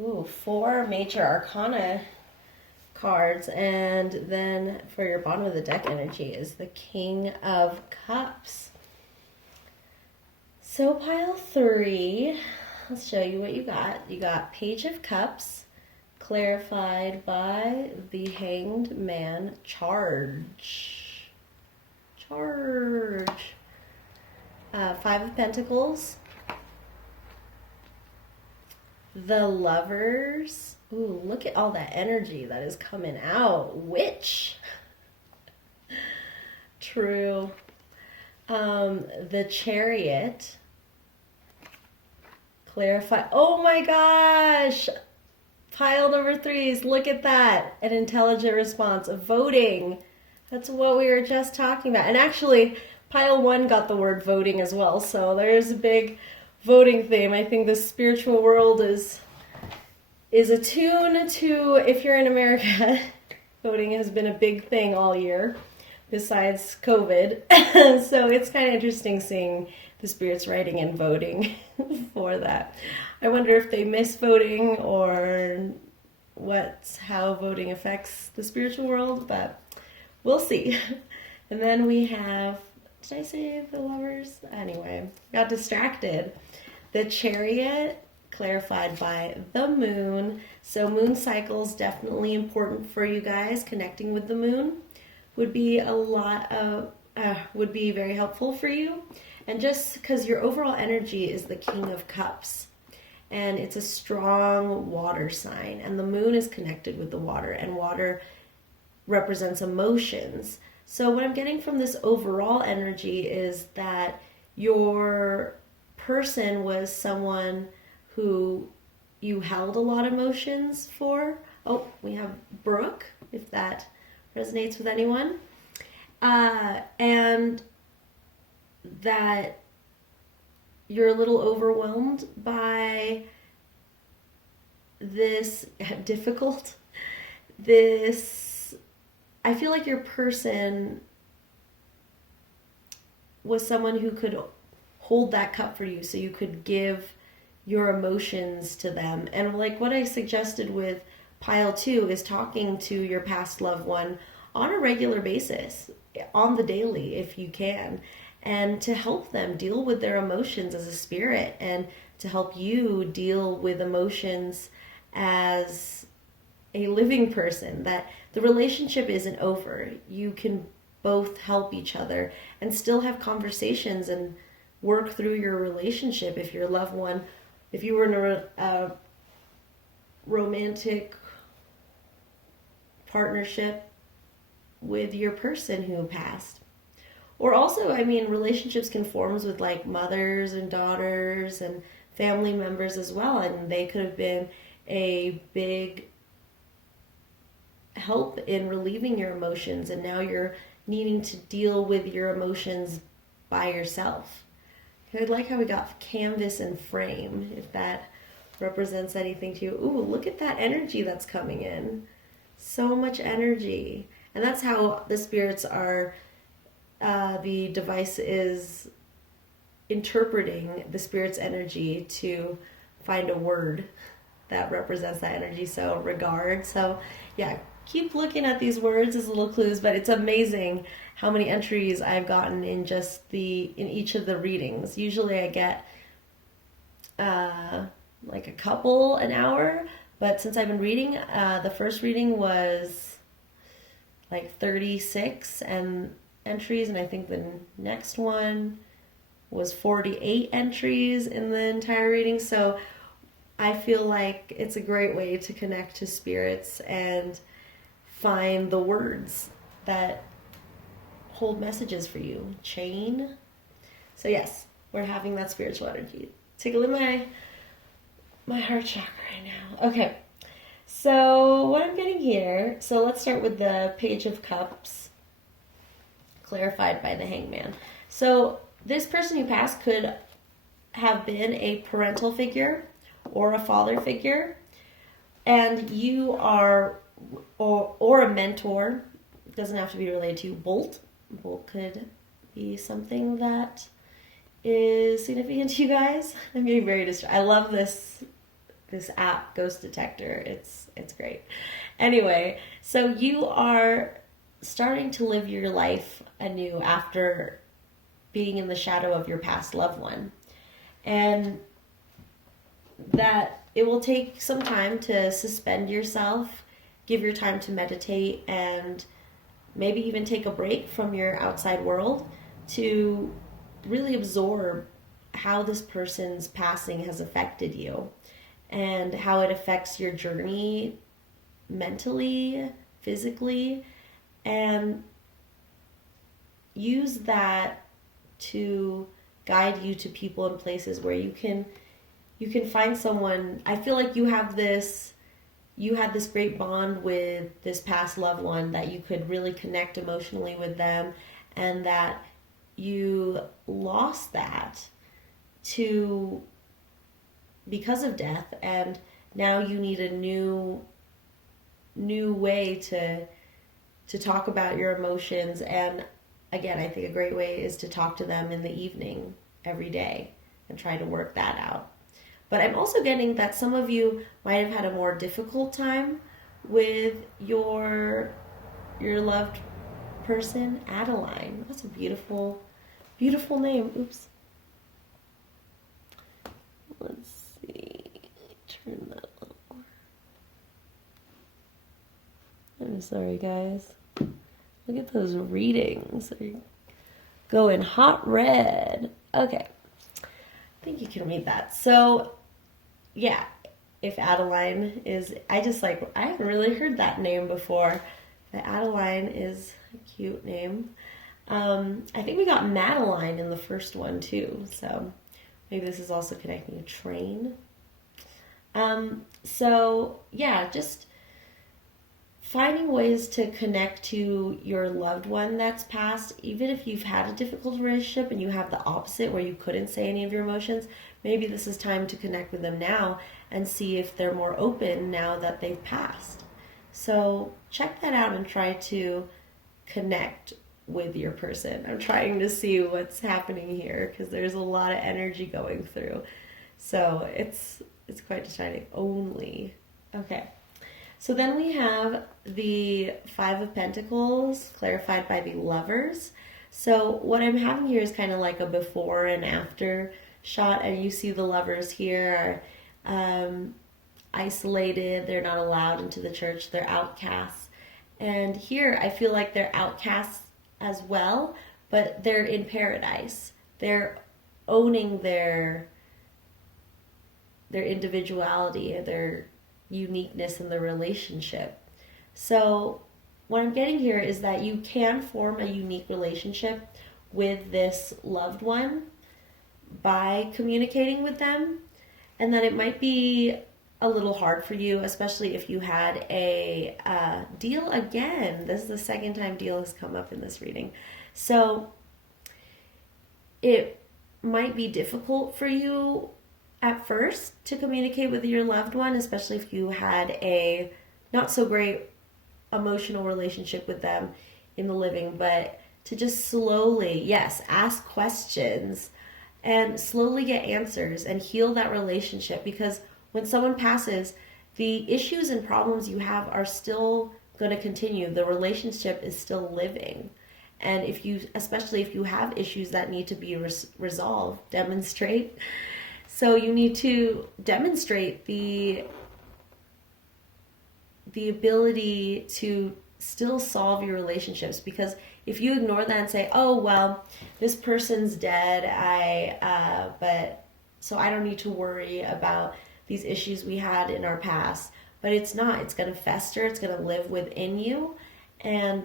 Ooh, 4 major arcana cards. And then for your bottom of the deck energy is the King of Cups. So pile 3. Let's show you what you got. You got Page of Cups, clarified by the Hanged Man. Charge. 5 of Pentacles. The Lovers. Ooh, look at all that energy that is coming out. Witch. True. The Chariot. Clarify. Oh my gosh! Pile number 3s. Look at that. An intelligent response. Voting. That's what we were just talking about. And actually, pile 1 got the word voting as well. So there's a big voting theme. I think the spiritual world is attuned to, if you're in America, voting has been a big thing all year, besides COVID. So it's kind of interesting seeing the spirits writing and voting for that. I wonder if they miss voting or how voting affects the spiritual world, but we'll see. And then we have, did I say the Lovers? Anyway, got distracted. The Chariot, clarified by the Moon. So moon cycles definitely important for you guys. Connecting with the moon would be would be very helpful for you. And just because your overall energy is the King of Cups. and it's a strong water sign, and the moon is connected with the water, and water represents emotions. So what I'm getting from this overall energy is that your person was someone who you held a lot of emotions for. Oh, we have Brooke, if that resonates with anyone. And that you're a little overwhelmed by this I feel like your person was someone who could hold that cup for you so you could give your emotions to them. And like what I suggested with pile 2 is talking to your past loved one on a regular basis, on the daily if you can, and to help them deal with their emotions as a spirit, and to help you deal with emotions as a living person. That the relationship isn't over. You can both help each other and still have conversations and work through your relationship if your loved one, if you were in a romantic partnership with your person who passed. Or also, I mean, relationships can form with like mothers and daughters and family members as well, and they could have been a big help in relieving your emotions, and now you're needing to deal with your emotions by yourself. I like how we got canvas and frame, if that represents anything to you. Ooh, look at that energy that's coming in. So much energy. And that's how the spirits are, the device is interpreting the spirit's energy to find a word that represents that energy. So regard. So yeah, keep looking at these words as little clues, but it's amazing how many entries I've gotten in in each of the readings. Usually I get like a couple an hour, but since I've been reading, the first reading was like 36 entries, and I think the next one was 48 entries in the entire reading. So I feel like it's a great way to connect to spirits and find the words that hold messages for you. Chain. So yes, we're having that spiritual energy. Tickling my heart chakra right now. Okay. So what I'm getting here, so let's start with the Page of Cups, clarified by the Hangman. So this person who passed could have been a parental figure or a father figure, and you are, or a mentor. It doesn't have to be related to you. Bolt could be something that is significant to you guys. I'm getting very distracted. I love this app, Ghost Detector. It's great. Anyway, so you are starting to live your life anew after being in the shadow of your past loved one, and that it will take some time to suspend yourself, give your time to meditate, and maybe even take a break from your outside world to really absorb how this person's passing has affected you and how it affects your journey mentally, physically, and use that to guide you to people and places where you can find someone. I feel like you had this great bond with this past loved one, that you could really connect emotionally with them, and that you lost that because of death, and now you need a new way to talk about your emotions. And again, I think a great way is to talk to them in the evening every day and try to work that out. But I'm also getting that some of you might have had a more difficult time with your loved person. Adeline. That's a beautiful, beautiful name. Oops. Let's see. Turn that over. I'm sorry, guys. Look at those readings. They're going hot red. Okay. I think you can read that. So yeah, if Adeline is, I haven't really heard that name before. But Adeline is a cute name. I think we got Madeline in the first one too, so maybe this is also connecting a train. So yeah, just finding ways to connect to your loved one that's passed, even if you've had a difficult relationship and you have the opposite where you couldn't say any of your emotions, maybe this is time to connect with them now and see if they're more open now that they've passed. So check that out and try to connect with your person. I'm trying to see what's happening here because there's a lot of energy going through. So it's quite distracting. Only. Okay. So then we have the Five of Pentacles clarified by the Lovers. So what I'm having here is kind of like a before and after shot, and you see the Lovers here are isolated. They're not allowed into the church. They're outcasts. And here I feel like they're outcasts as well, but they're in paradise. They're owning their individuality, their uniqueness in the relationship. So what I'm getting here is that you can form a unique relationship with this loved one by communicating with them, and that it might be a little hard for you, especially if you had a deal again. This is the second time deal has come up in this reading. So it might be difficult for you at first to communicate with your loved one, especially if you had a not so great emotional relationship with them in the living, but to just slowly, yes, ask questions and slowly get answers and heal that relationship, because when someone passes, the issues and problems you have are still going to continue. The relationship is still living. And especially if you have issues that need to be resolved, demonstrate. So you need to demonstrate the ability to still solve your relationships, because if you ignore that and say, oh, well, this person's dead, but so I don't need to worry about these issues we had in our past. But it's not. It's going to fester. It's going to live within you. And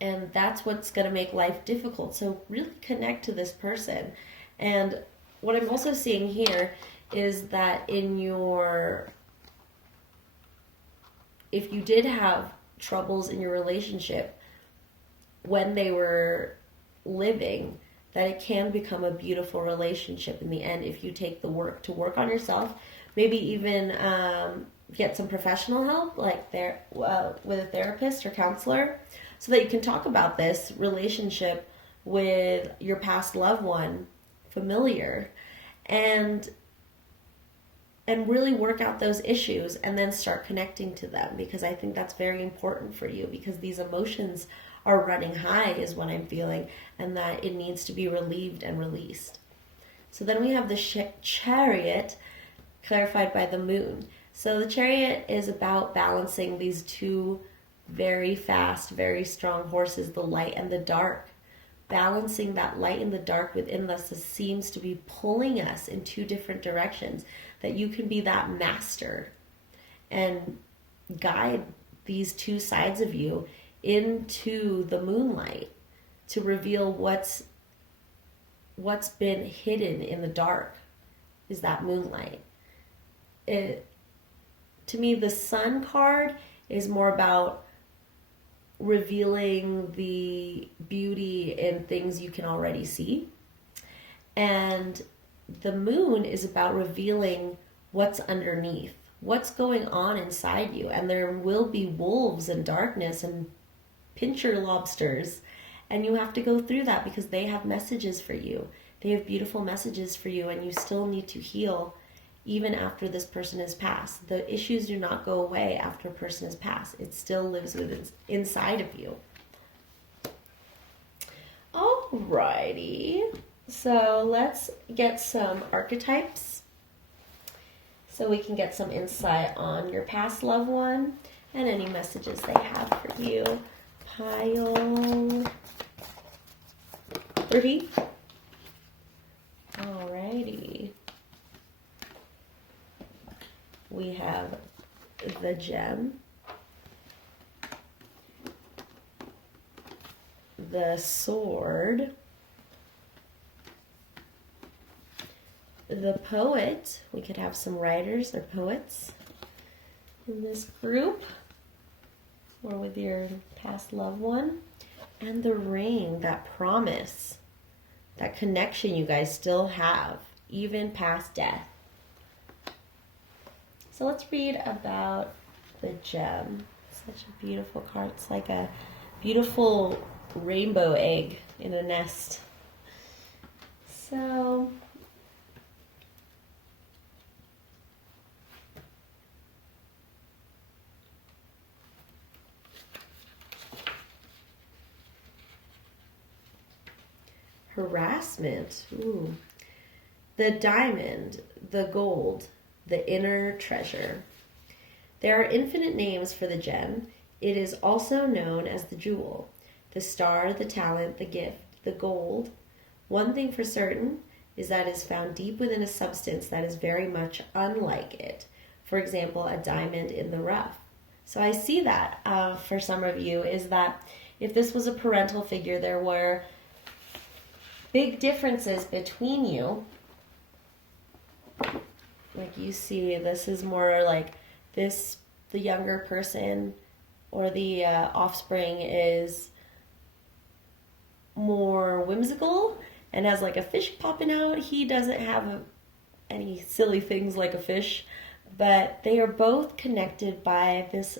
that's what's going to make life difficult. So really connect to this person. And what I'm also seeing here is that if you did have troubles in your relationship when they were living, that it can become a beautiful relationship in the end if you take the work to work on yourself. Maybe even get some professional help, like with a therapist or counselor, so that you can talk about this relationship with your past loved one, familiar, and really work out those issues and then start connecting to them, because I think that's very important for you, because these emotions are running high is what I'm feeling, and that it needs to be relieved and released. So then we have the Chariot clarified by the Moon. So the Chariot is about balancing these two very fast, very strong horses, the light and the dark. Balancing that light and the dark within us seems to be pulling us in two different directions, that you can be that master and guide these two sides of you into the moonlight to reveal what's been hidden in the dark is that moonlight. To me, the Sun card is more about revealing the beauty in things you can already see. And the Moon is about revealing what's underneath, what's going on inside you. And there will be wolves and darkness and pincher lobsters. And you have to go through that because they have messages for you. They have beautiful messages for you, and you still need to heal even after this person has passed. The issues do not go away after a person has passed. It still lives inside of you. Alrighty. So let's get some archetypes so we can get some insight on your past loved one and any messages they have for you. Pile 3. Alrighty. we have the gem, the sword, the poet. We could have some writers or poets in this group, or with your past loved one, and the ring, that promise, that connection you guys still have, even past death. So let's read about the gem. Such a beautiful card. It's like a beautiful rainbow egg in a nest. So harassment. Ooh. The diamond, the gold, the inner treasure. There are infinite names for the gem. It is also known as the jewel, the star, the talent, the gift, the gold. One thing for certain is that it is found deep within a substance that is very much unlike it. For example, a diamond in the rough. So I see that for some of you is that if this was a parental figure, there were big differences between you. Like you see, this is more like this, the younger person or the offspring is more whimsical and has like a fish popping out. He doesn't have any silly things like a fish, but they are both connected by this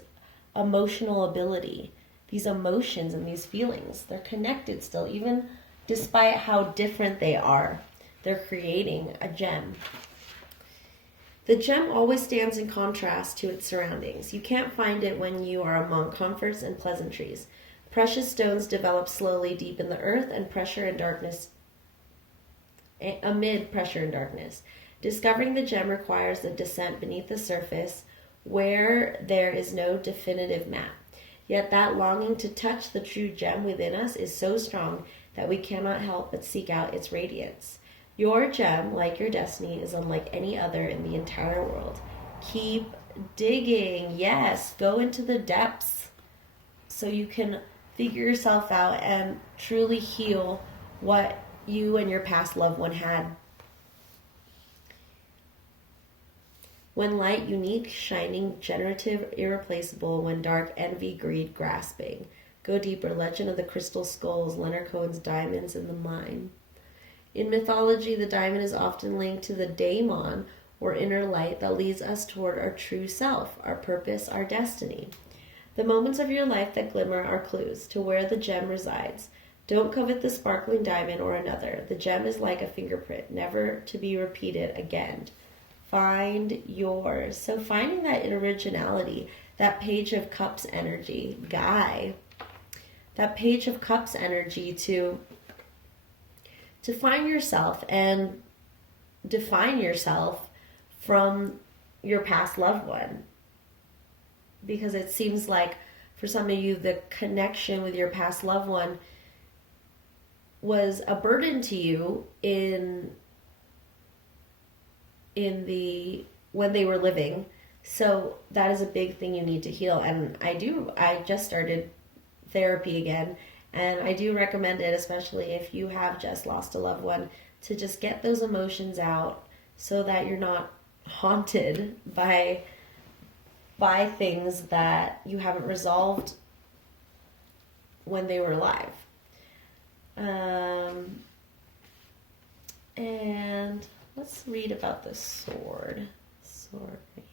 emotional ability, these emotions and these feelings. They're connected still, even despite how different they are. They're creating a gem. The gem always stands in contrast to its surroundings. You can't find it when you are among comforts and pleasantries. Precious stones develop slowly deep in the earth and pressure and darkness, amid pressure and darkness. Discovering the gem requires a descent beneath the surface where there is no definitive map. Yet that longing to touch the true gem within us is so strong that we cannot help but seek out its radiance. Your gem, like your destiny, is unlike any other in the entire world. Keep digging. Yes, go into the depths so you can figure yourself out and truly heal what you and your past loved one had. When light, unique, shining, generative, irreplaceable. When dark, envy, greed, grasping. Go deeper. Legend of the Crystal Skulls, Leonard Cohen's Diamonds in the Mine. In mythology, the diamond is often linked to the daemon, or inner light that leads us toward our true self, our purpose, our destiny. The moments of your life that glimmer are clues to where the gem resides. Don't covet the sparkling diamond or another. The gem is like a fingerprint, never to be repeated again. Find yours. So finding that originality, that Page of Cups energy, Guy, that Page of Cups energy to find yourself and define yourself from your past loved one. Because it seems like for some of you, the connection with your past loved one was a burden to you when they were living. So that is a big thing you need to heal. And I just started therapy again, and I do recommend it, especially if you have just lost a loved one, to just get those emotions out so that you're not haunted by things that you haven't resolved when they were alive. And let's read about the sword. Sword right here.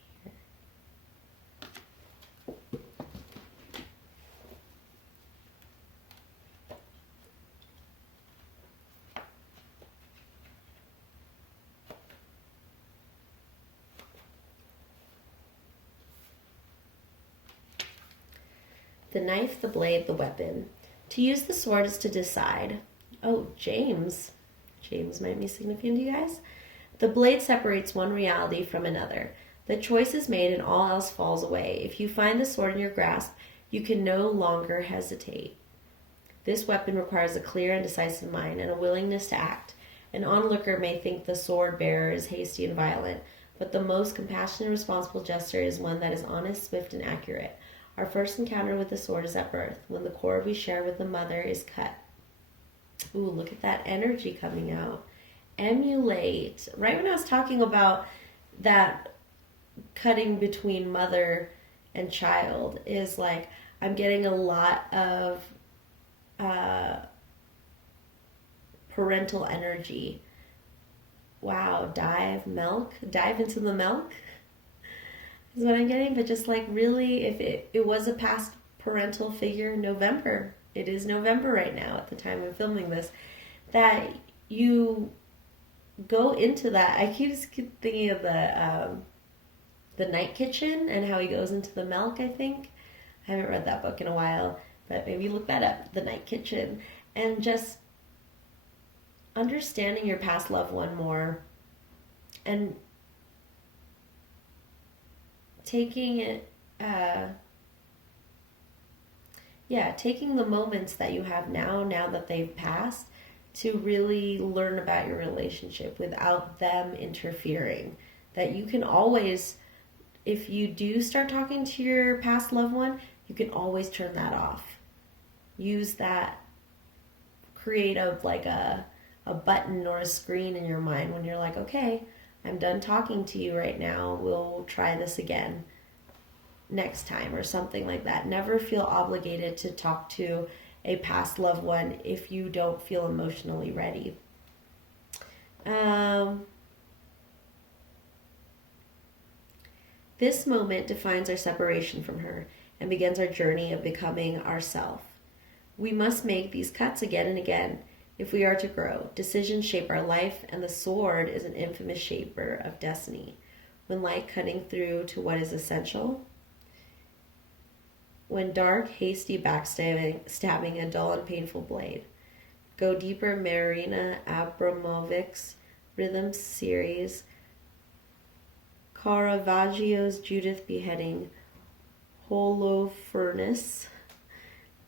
The knife, the blade, the weapon. To use the sword is to decide. Oh, James. James might be significant to you guys. The blade separates one reality from another. The choice is made and all else falls away. If you find the sword in your grasp, you can no longer hesitate. This weapon requires a clear and decisive mind and a willingness to act. An onlooker may think the sword bearer is hasty and violent, but the most compassionate and responsible gesture is one that is honest, swift, and accurate. Our first encounter with the sword is at birth, when the cord we share with the mother is cut. Ooh, look at that energy coming out. Emulate. Right when I was talking about that cutting between mother and child, is like I'm getting a lot of parental energy. Wow, dive into the milk is what I'm getting. But just like really, if it was a past parental figure, November, it is November right now at the time of filming this, that you go into that. I keep thinking of the Night Kitchen and how he goes into the milk, I think. I haven't read that book in a while, but maybe look that up, The Night Kitchen. And just understanding your past loved one more and taking it, taking the moments that you have now that they've passed, to really learn about your relationship without them interfering. That you can always, if you do start talking to your past loved one, you can always turn that off. Use that, create a button or a screen in your mind when you're like, okay, I'm done talking to you right now. We'll try this again next time or something like that. Never feel obligated to talk to a past loved one if you don't feel emotionally ready. This moment defines our separation from her and begins our journey of becoming ourself. We must make these cuts again and again if we are to grow. Decisions shape our life, and the sword is an infamous shaper of destiny. When light cutting through to what is essential, when dark, hasty backstabbing a dull and painful blade. Go deeper, Marina Abramovic's Rhythm series, Caravaggio's Judith beheading, Holofernes,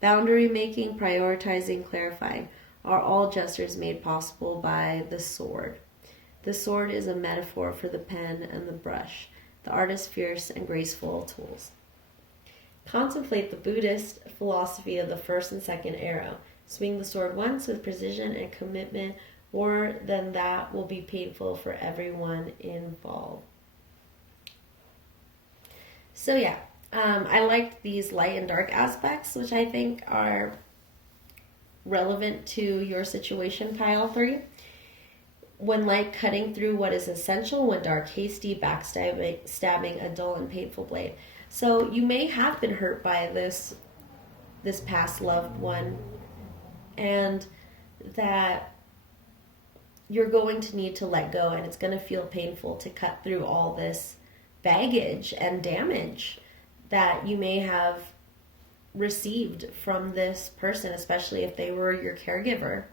boundary making, prioritizing, clarifying, are all gestures made possible by the sword. The sword is a metaphor for the pen and the brush, the artist's fierce and graceful tools. Contemplate the Buddhist philosophy of the first and second arrow. Swing the sword once with precision and commitment, or then that will be painful for everyone involved. So yeah, I liked these light and dark aspects, which I think are relevant to your situation, pile 3. When light cutting through what is essential, when dark, hasty, stabbing a dull and painful blade. So you may have been hurt by this past loved one, and that you're going to need to let go, and it's going to feel painful to cut through all this baggage and damage that you may have received from this person, especially if they were your caregiver,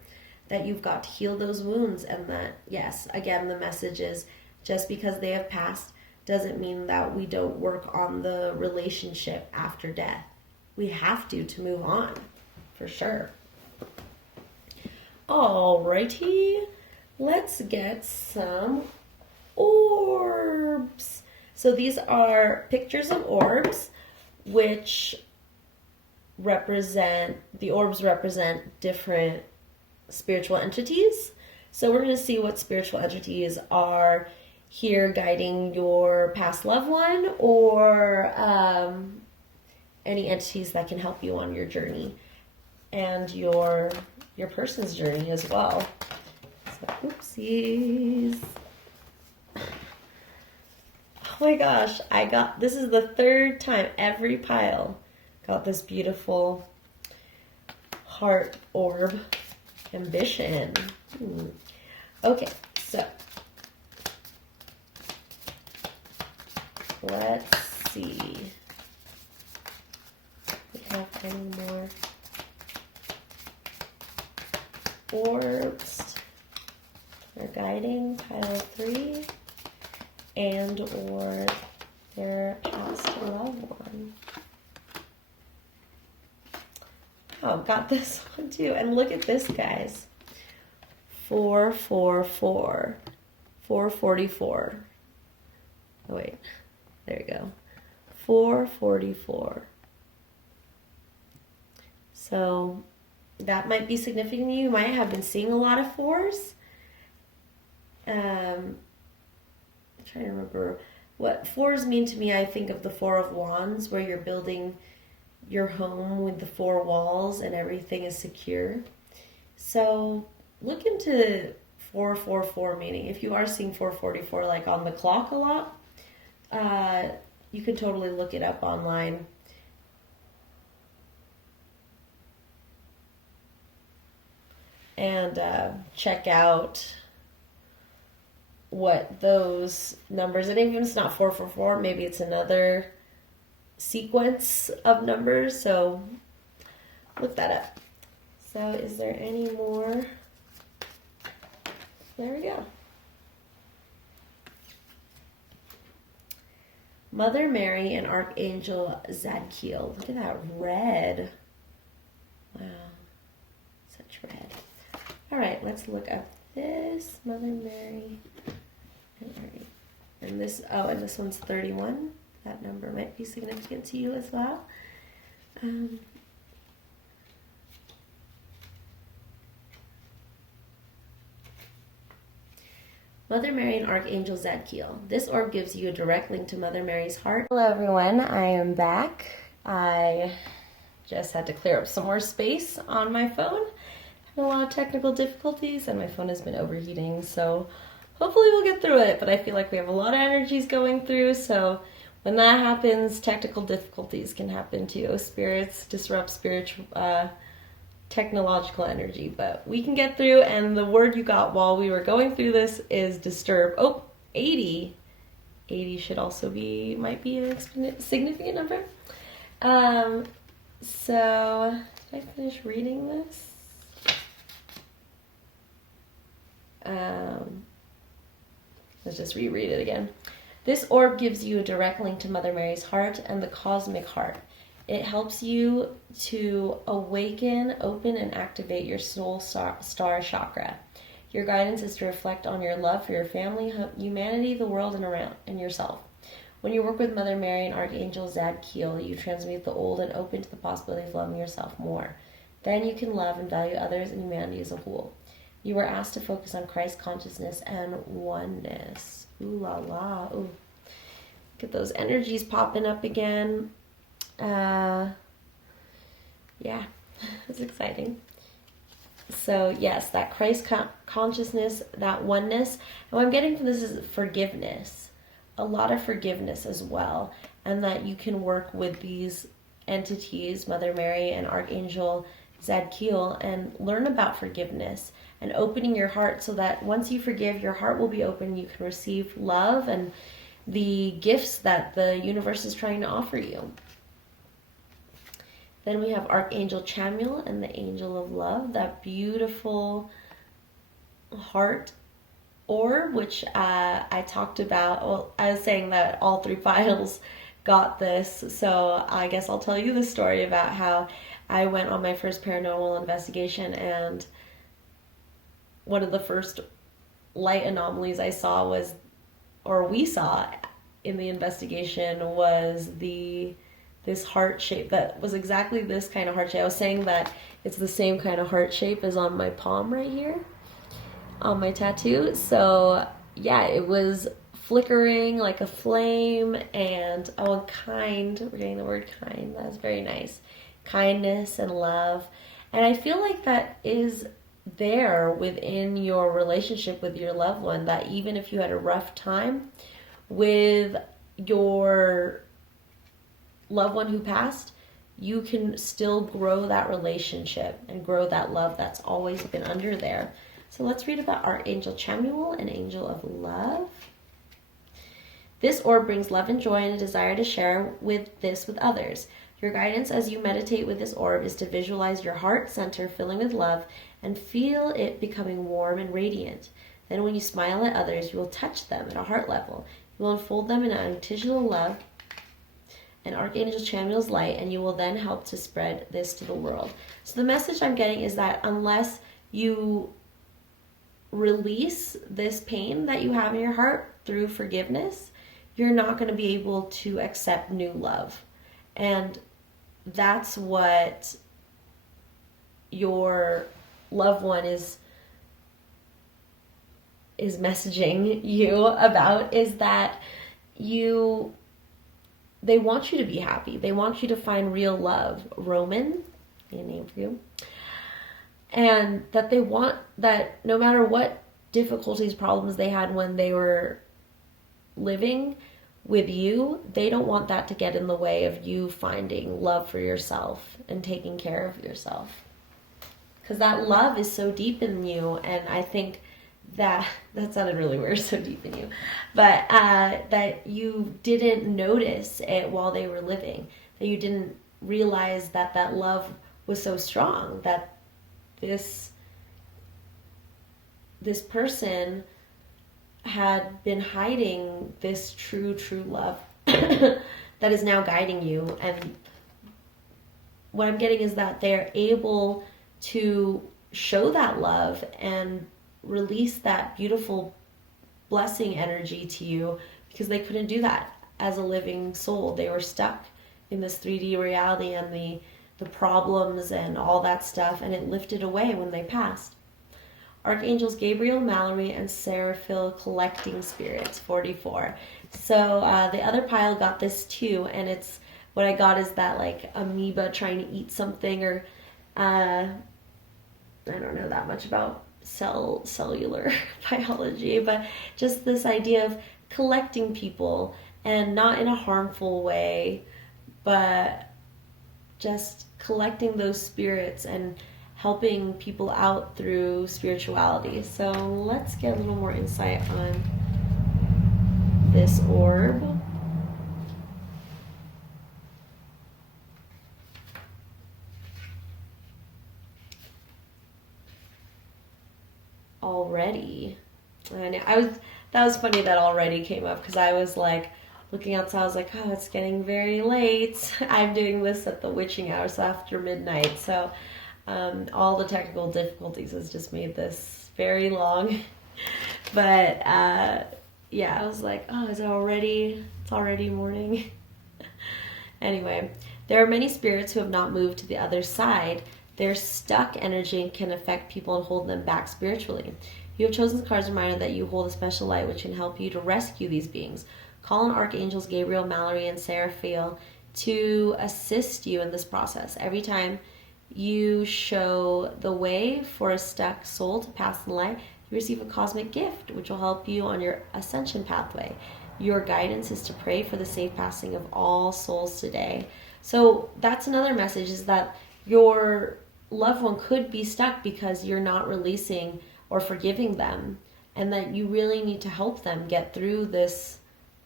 that you've got to heal those wounds. And that, yes, again, the message is just because they have passed doesn't mean that we don't work on the relationship after death. We have to move on, for sure. Alrighty, let's get some orbs. So these are pictures of orbs, which the orbs represent different spiritual entities. So we're going to see what spiritual entities are here guiding your past loved one, or any entities that can help you on your journey and your person's journey as well. So, oopsies. Oh my gosh, this is the third time every pile got this beautiful heart orb ambition. Okay, so let's see. We have any more orbs. They're guiding pile 3 and or their past loved one. Oh, got this one too. And look at this, guys. 444. 444. Oh wait, there we go. 444. So that might be significant to you. You might have been seeing a lot of fours. I'm trying to remember what fours mean to me. I think of the Four of Wands, where you're building your home with the four walls and everything is secure. So look into 444 meaning. If you are seeing 444 like on the clock a lot, you can totally look it up online. And check out what those numbers, and even if it's not 444, maybe it's another sequence of numbers, so look that up. So is there any more? There we go. Mother Mary and Archangel Zadkiel. Look at that red. Wow, such red. All right, let's look up this. Mother Mary and this. Oh, and this one's 31. That number might be significant to you as well. Mother Mary and Archangel Zadkiel. This orb gives you a direct link to Mother Mary's heart. Hello everyone, I am back. I just had to clear up some more space on my phone. Had a lot of technical difficulties and my phone has been overheating, so hopefully we'll get through it, but I feel like we have a lot of energies going through, so when that happens, technical difficulties can happen too. Spirits disrupt spiritual, technological energy, but we can get through, and the word you got while we were going through this is disturb. Oh, 80. 80 should also be, might be a significant number. So, did I finish reading this? Let's just reread it again. This orb gives you a direct link to Mother Mary's heart and the cosmic heart. It helps you to awaken, open, and activate your soul star chakra. Your guidance is to reflect on your love for your family, humanity, the world, and yourself. When you work with Mother Mary and Archangel Zadkiel, you transmute the old and open to the possibility of loving yourself more. Then you can love and value others and humanity as a whole. You were asked to focus on Christ consciousness and oneness. Ooh la la. Ooh. Get those energies popping up again. Yeah, it's exciting. So yes, that Christ consciousness, that oneness. And what I'm getting from this is forgiveness. A lot of forgiveness as well. And that you can work with these entities, Mother Mary and Archangel Zadkiel, and learn about forgiveness and opening your heart so that once you forgive, your heart will be open. You can receive love and the gifts that the universe is trying to offer you. Then we have Archangel Chamuel and the Angel of Love, that beautiful heart orb, which I talked about. Well, I was saying that all three files got this, so I guess I'll tell you the story about how I went on my first paranormal investigation, and one of the first light anomalies I saw was, or we saw in the investigation, was this heart shape that was exactly this kind of heart shape. I was saying that it's the same kind of heart shape as on my palm right here, on my tattoo. So yeah, it was flickering like a flame, and kind. We're getting the word kind. That's very nice. Kindness and love. And I feel like that is there within your relationship with your loved one, that even if you had a rough time with your loved one who passed, you can still grow that relationship and grow that love that's always been under there. So let's read about Archangel Chamuel, an angel of love. This orb brings love and joy and a desire to share with others. Your guidance as you meditate with this orb is to visualize your heart center filling with love and feel it becoming warm and radiant. Then when you smile at others, you will touch them at a heart level. You will enfold them in an unconditional love and Archangel Chamuel's light, and you will then help to spread this to the world. So the message I'm getting is that unless you release this pain that you have in your heart through forgiveness, you're not going to be able to accept new love. And that's what your loved one is messaging you about, is that they want you to be happy. They want you to find real love. Roman, a name for you. And that they want that no matter what difficulties, problems they had when they were living with you, they don't want that to get in the way of you finding love for yourself and taking care of yourself. Because that love is so deep in you, and I think that sounded really weird, so deep in you, but that you didn't notice it while they were living, that you didn't realize that that love was so strong, that this person had been hiding this true love that is now guiding you. And what I'm getting is that they're able to show that love and release that beautiful blessing energy to you, because they couldn't do that as a living soul. They were stuck in this 3D reality and the problems and all that stuff, and it lifted away when they passed. Archangels Gabriel, Mallory, and Seraphil collecting spirits, 44. So the other pile got this too, and it's, what I got is that like amoeba trying to eat something, or I don't know that much about cellular biology, but just this idea of collecting people, and not in a harmful way, but just collecting those spirits and helping people out through spirituality. So let's get a little more insight on this orb. Already. And that was funny that already came up, because I was like looking outside, I was like, oh, it's getting very late. I'm doing this at the witching hour, so after midnight. So all the technical difficulties has just made this very long. But yeah, I was like, oh, is it already? It's already morning. Anyway, there are many spirits who have not moved to the other side. Their stuck energy can affect people and hold them back spiritually. You have chosen the card's reminder that you hold a special light which can help you to rescue these beings. Call on Archangels Gabriel, Mallory, and Seraphil to assist you in this process. Every time you show the way for a stuck soul to pass in light, you receive a cosmic gift which will help you on your ascension pathway. Your guidance is to pray for the safe passing of all souls today. So that's another message, is that your loved one could be stuck because you're not releasing or forgiving them, and that you really need to help them get through this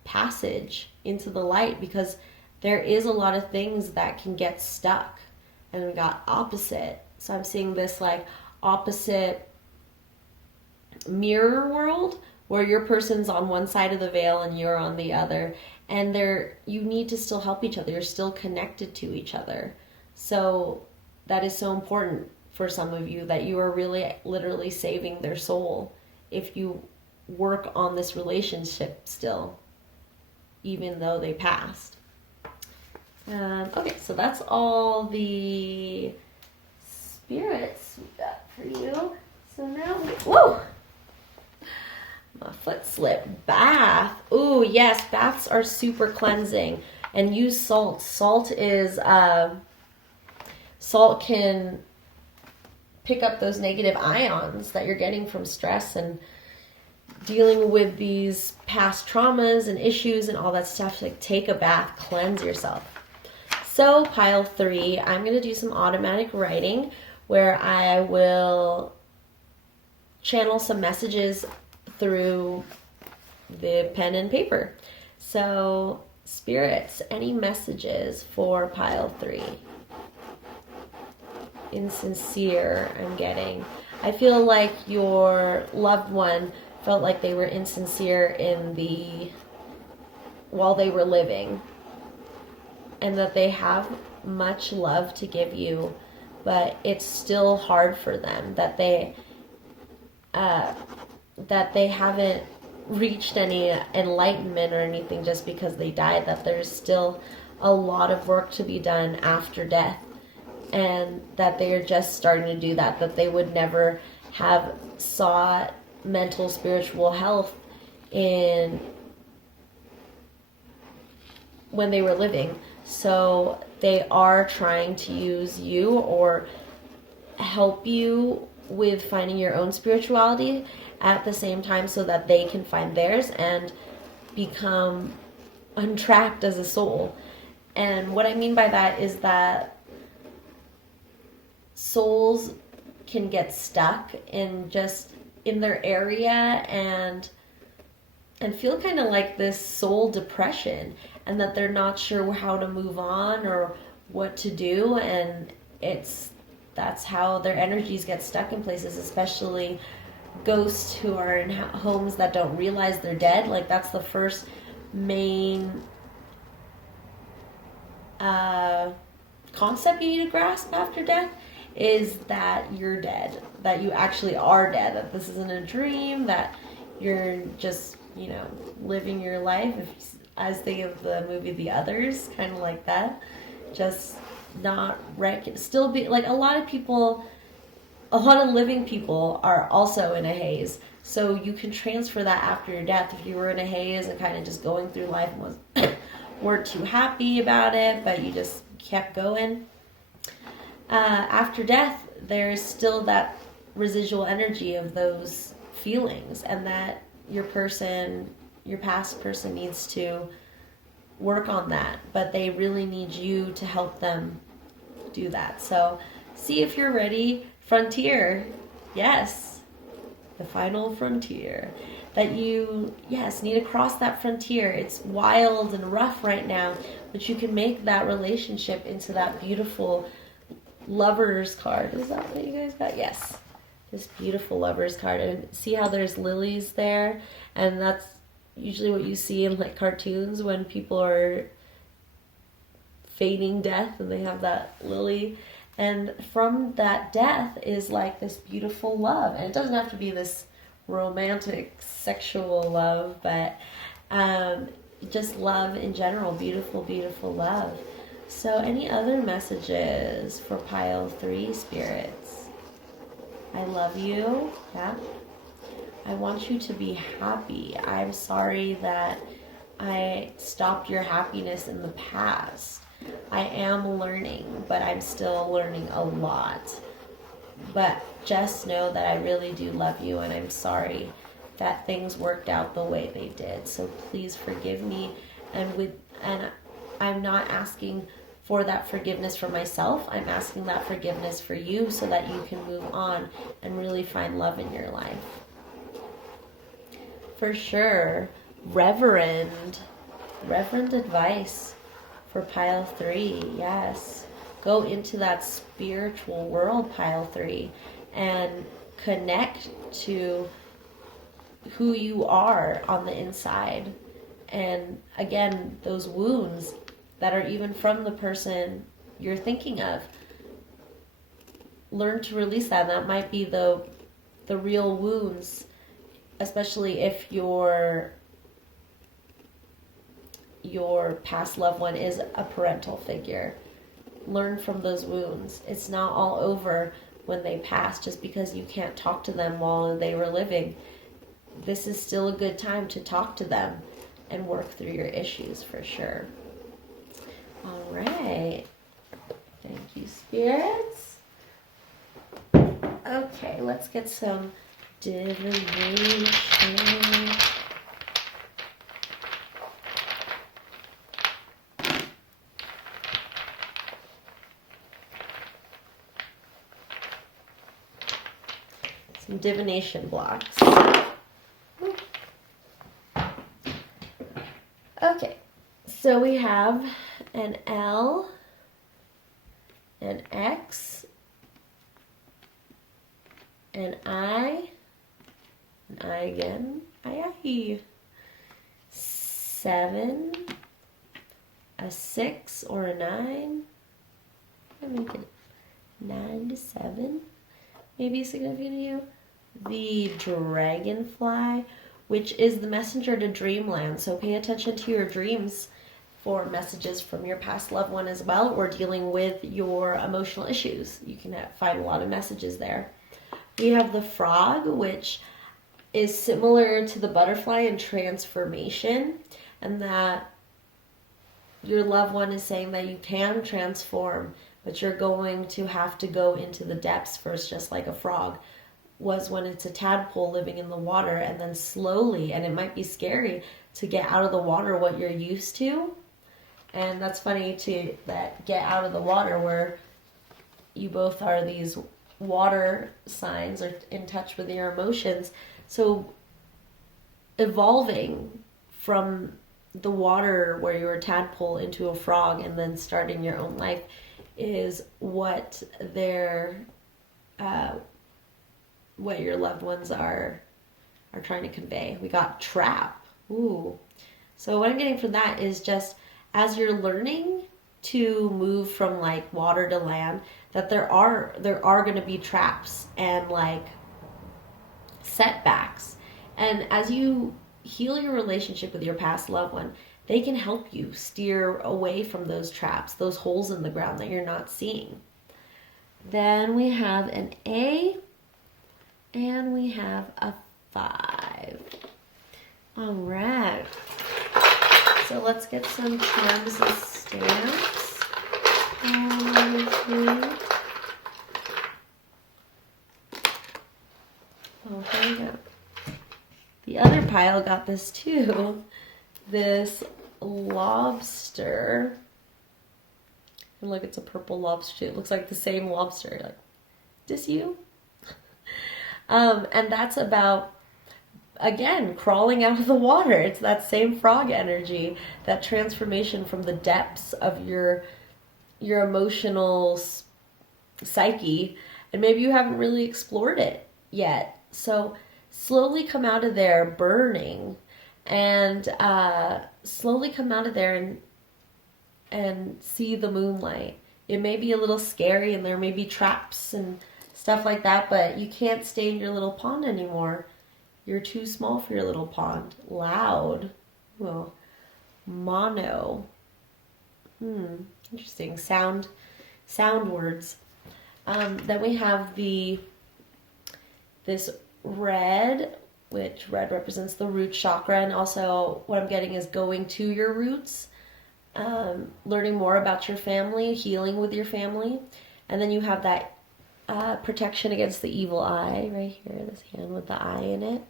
passage into the light, because there is a lot of things that can get stuck. And we got opposite. So I'm seeing this like opposite mirror world, where your person's on one side of the veil and you're on the other, and you need to still help each other. You're still connected to each other. So that is so important for some of you, that you are really literally saving their soul if you work on this relationship still, even though they passed. Okay, so that's all the spirits we got for you. So now, whoa! My foot slipped. Bath. Ooh, yes, baths are super cleansing. And use salt. Salt can pick up those negative ions that you're getting from stress and dealing with these past traumas and issues and all that stuff. Like, take a bath, cleanse yourself. So pile 3, I'm going to do some automatic writing where I will channel some messages through the pen and paper. So spirits, any messages for pile 3? Insincere, I'm getting. I feel like your loved one felt like they were insincere while they were living, and that they have much love to give you, but it's still hard for them, that they haven't reached any enlightenment or anything just because they died, that there's still a lot of work to be done after death, and that they are just starting to do that, that they would never have sought mental spiritual health in when they were living. So they are trying to use you or help you with finding your own spirituality at the same time so that they can find theirs and become untracked as a soul. And what I mean by that is that souls can get stuck in their area and feel kind of like this soul depression, and that they're not sure how to move on or what to do, and that's how their energies get stuck in places, especially ghosts who are in homes that don't realize they're dead. Like, that's the first main concept you need to grasp after death, is that you're dead, that you actually are dead, that this isn't a dream, that you're just, living your life, as they of the movie The Others, kind of like that, just not still be like a lot of living people are also in a haze. So you can transfer that after your death. If you were in a haze and kind of just going through life and weren't too happy about it, but you just kept going, after death there's still that residual energy of those feelings, and that your past person needs to work on that, but they really need you to help them do that. So see if you're ready. Frontier, yes, the final frontier, that you need to cross that frontier. It's wild and rough right now, but you can make that relationship into that beautiful lover's card. Is that what you guys got? Yes, this beautiful lover's card. And see how there's lilies there, and that's usually what you see in like cartoons when people are feigning death and they have that lily, and from that death is like this beautiful love. And it doesn't have to be this romantic sexual love, but just love in general, beautiful love. So any other messages for pile 3 spirits? I love you. Yeah. I want you to be happy. I'm sorry that I stopped your happiness in the past. I am learning, but I'm still learning a lot. But just know that I really do love you, and I'm sorry that things worked out the way they did. So please forgive me, and I'm not asking for that forgiveness for myself. I'm asking that forgiveness for you so that you can move on and really find love in your life. For sure, Reverend advice for pile 3. Yes, go into that spiritual world, pile 3, and connect to who you are on the inside. And again, those wounds that are even from the person you're thinking of, learn to release that. And that might be the real wounds, especially if your past loved one is a parental figure. Learn from those wounds. It's not all over when they pass just because you can't talk to them while they were living. This is still a good time to talk to them and work through your issues, for sure. All right. Thank you, spirits. Okay, let's get some divination. Some divination blocks. Okay, so we have an L, an X, an I again, I. 7, a 6 or a 9. Let me get 9 to 7. Maybe significant to you. The dragonfly, which is the messenger to dreamland. So pay attention to your dreams for messages from your past loved one as well, or dealing with your emotional issues. You can find a lot of messages there. We have the frog, which is similar to the butterfly in transformation, and that your loved one is saying that you can transform, but you're going to have to go into the depths first, just like a frog was when it's a tadpole living in the water, and then slowly, and it might be scary to get out of the water what you're used to. And that's funny to that get out of the water where you both are these water signs or in touch with your emotions. So evolving from the water where you're a tadpole into a frog and then starting your own life is what what your loved ones are trying to convey. We got trap. Ooh. So what I'm getting from that is just as you're learning to move from like water to land, that there are going to be traps and like setbacks. And as you heal your relationship with your past loved one, they can help you steer away from those traps, those holes in the ground that you're not seeing. Then we have an A, and we have a 5. All right. So let's get some charms and stamps. 1, 2. Oh, there we go. The other pile got this too. This lobster. And look, it's a purple lobster. It looks like the same lobster. Like, this you? And that's about, again, crawling out of the water. It's that same frog energy, that transformation from the depths of your emotional psyche, and maybe you haven't really explored it yet. So slowly come out of there burning, and slowly come out of there and see the moonlight. It may be a little scary, and there may be traps and stuff like that, but you can't stay in your little pond anymore. You're too small for your little pond. Loud. Well, mono. Interesting. Sound words. Then we have this red, which red represents the root chakra, and also what I'm getting is going to your roots, learning more about your family, healing with your family. And then you have that protection against the evil eye right here, this hand with the eye in it.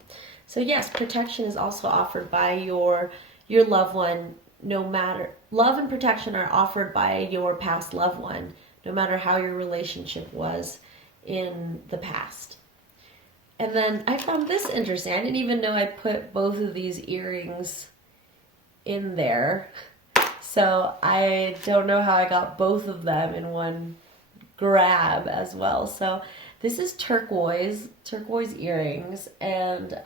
So yes, protection is also offered by your loved one. No matter, love and protection are offered by your past loved one, no matter how your relationship was in the past. And then I found this interesting. I didn't even know I put both of these earrings in there. So I don't know how I got both of them in one grab as well. So this is turquoise earrings, and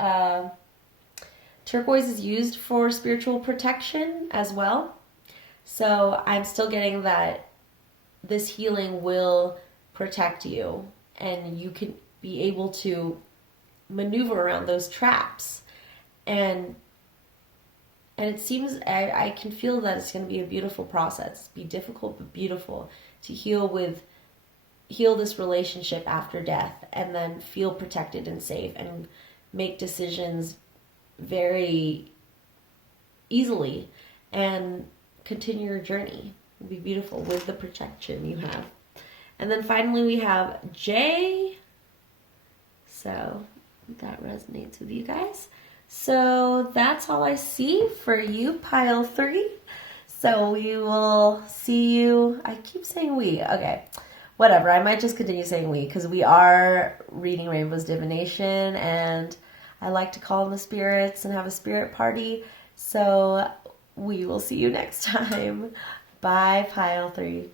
turquoise is used for spiritual protection as well. So I'm still getting that this healing will protect you, and you can be able to maneuver around those traps. And it seems, I can feel that it's going to be a beautiful process. Be difficult but beautiful to heal this relationship after death, and then feel protected and safe and make decisions very easily and continue your journey. It'll be beautiful with the protection you have. And then finally we have J. So that resonates with you guys. So that's all I see for you, pile 3. So we will see you. I keep saying we. Okay. Whatever. I might just continue saying we, because we are reading Rainbow's Divination, and I like to call in the spirits and have a spirit party. So we will see you next time. Bye, pile 3.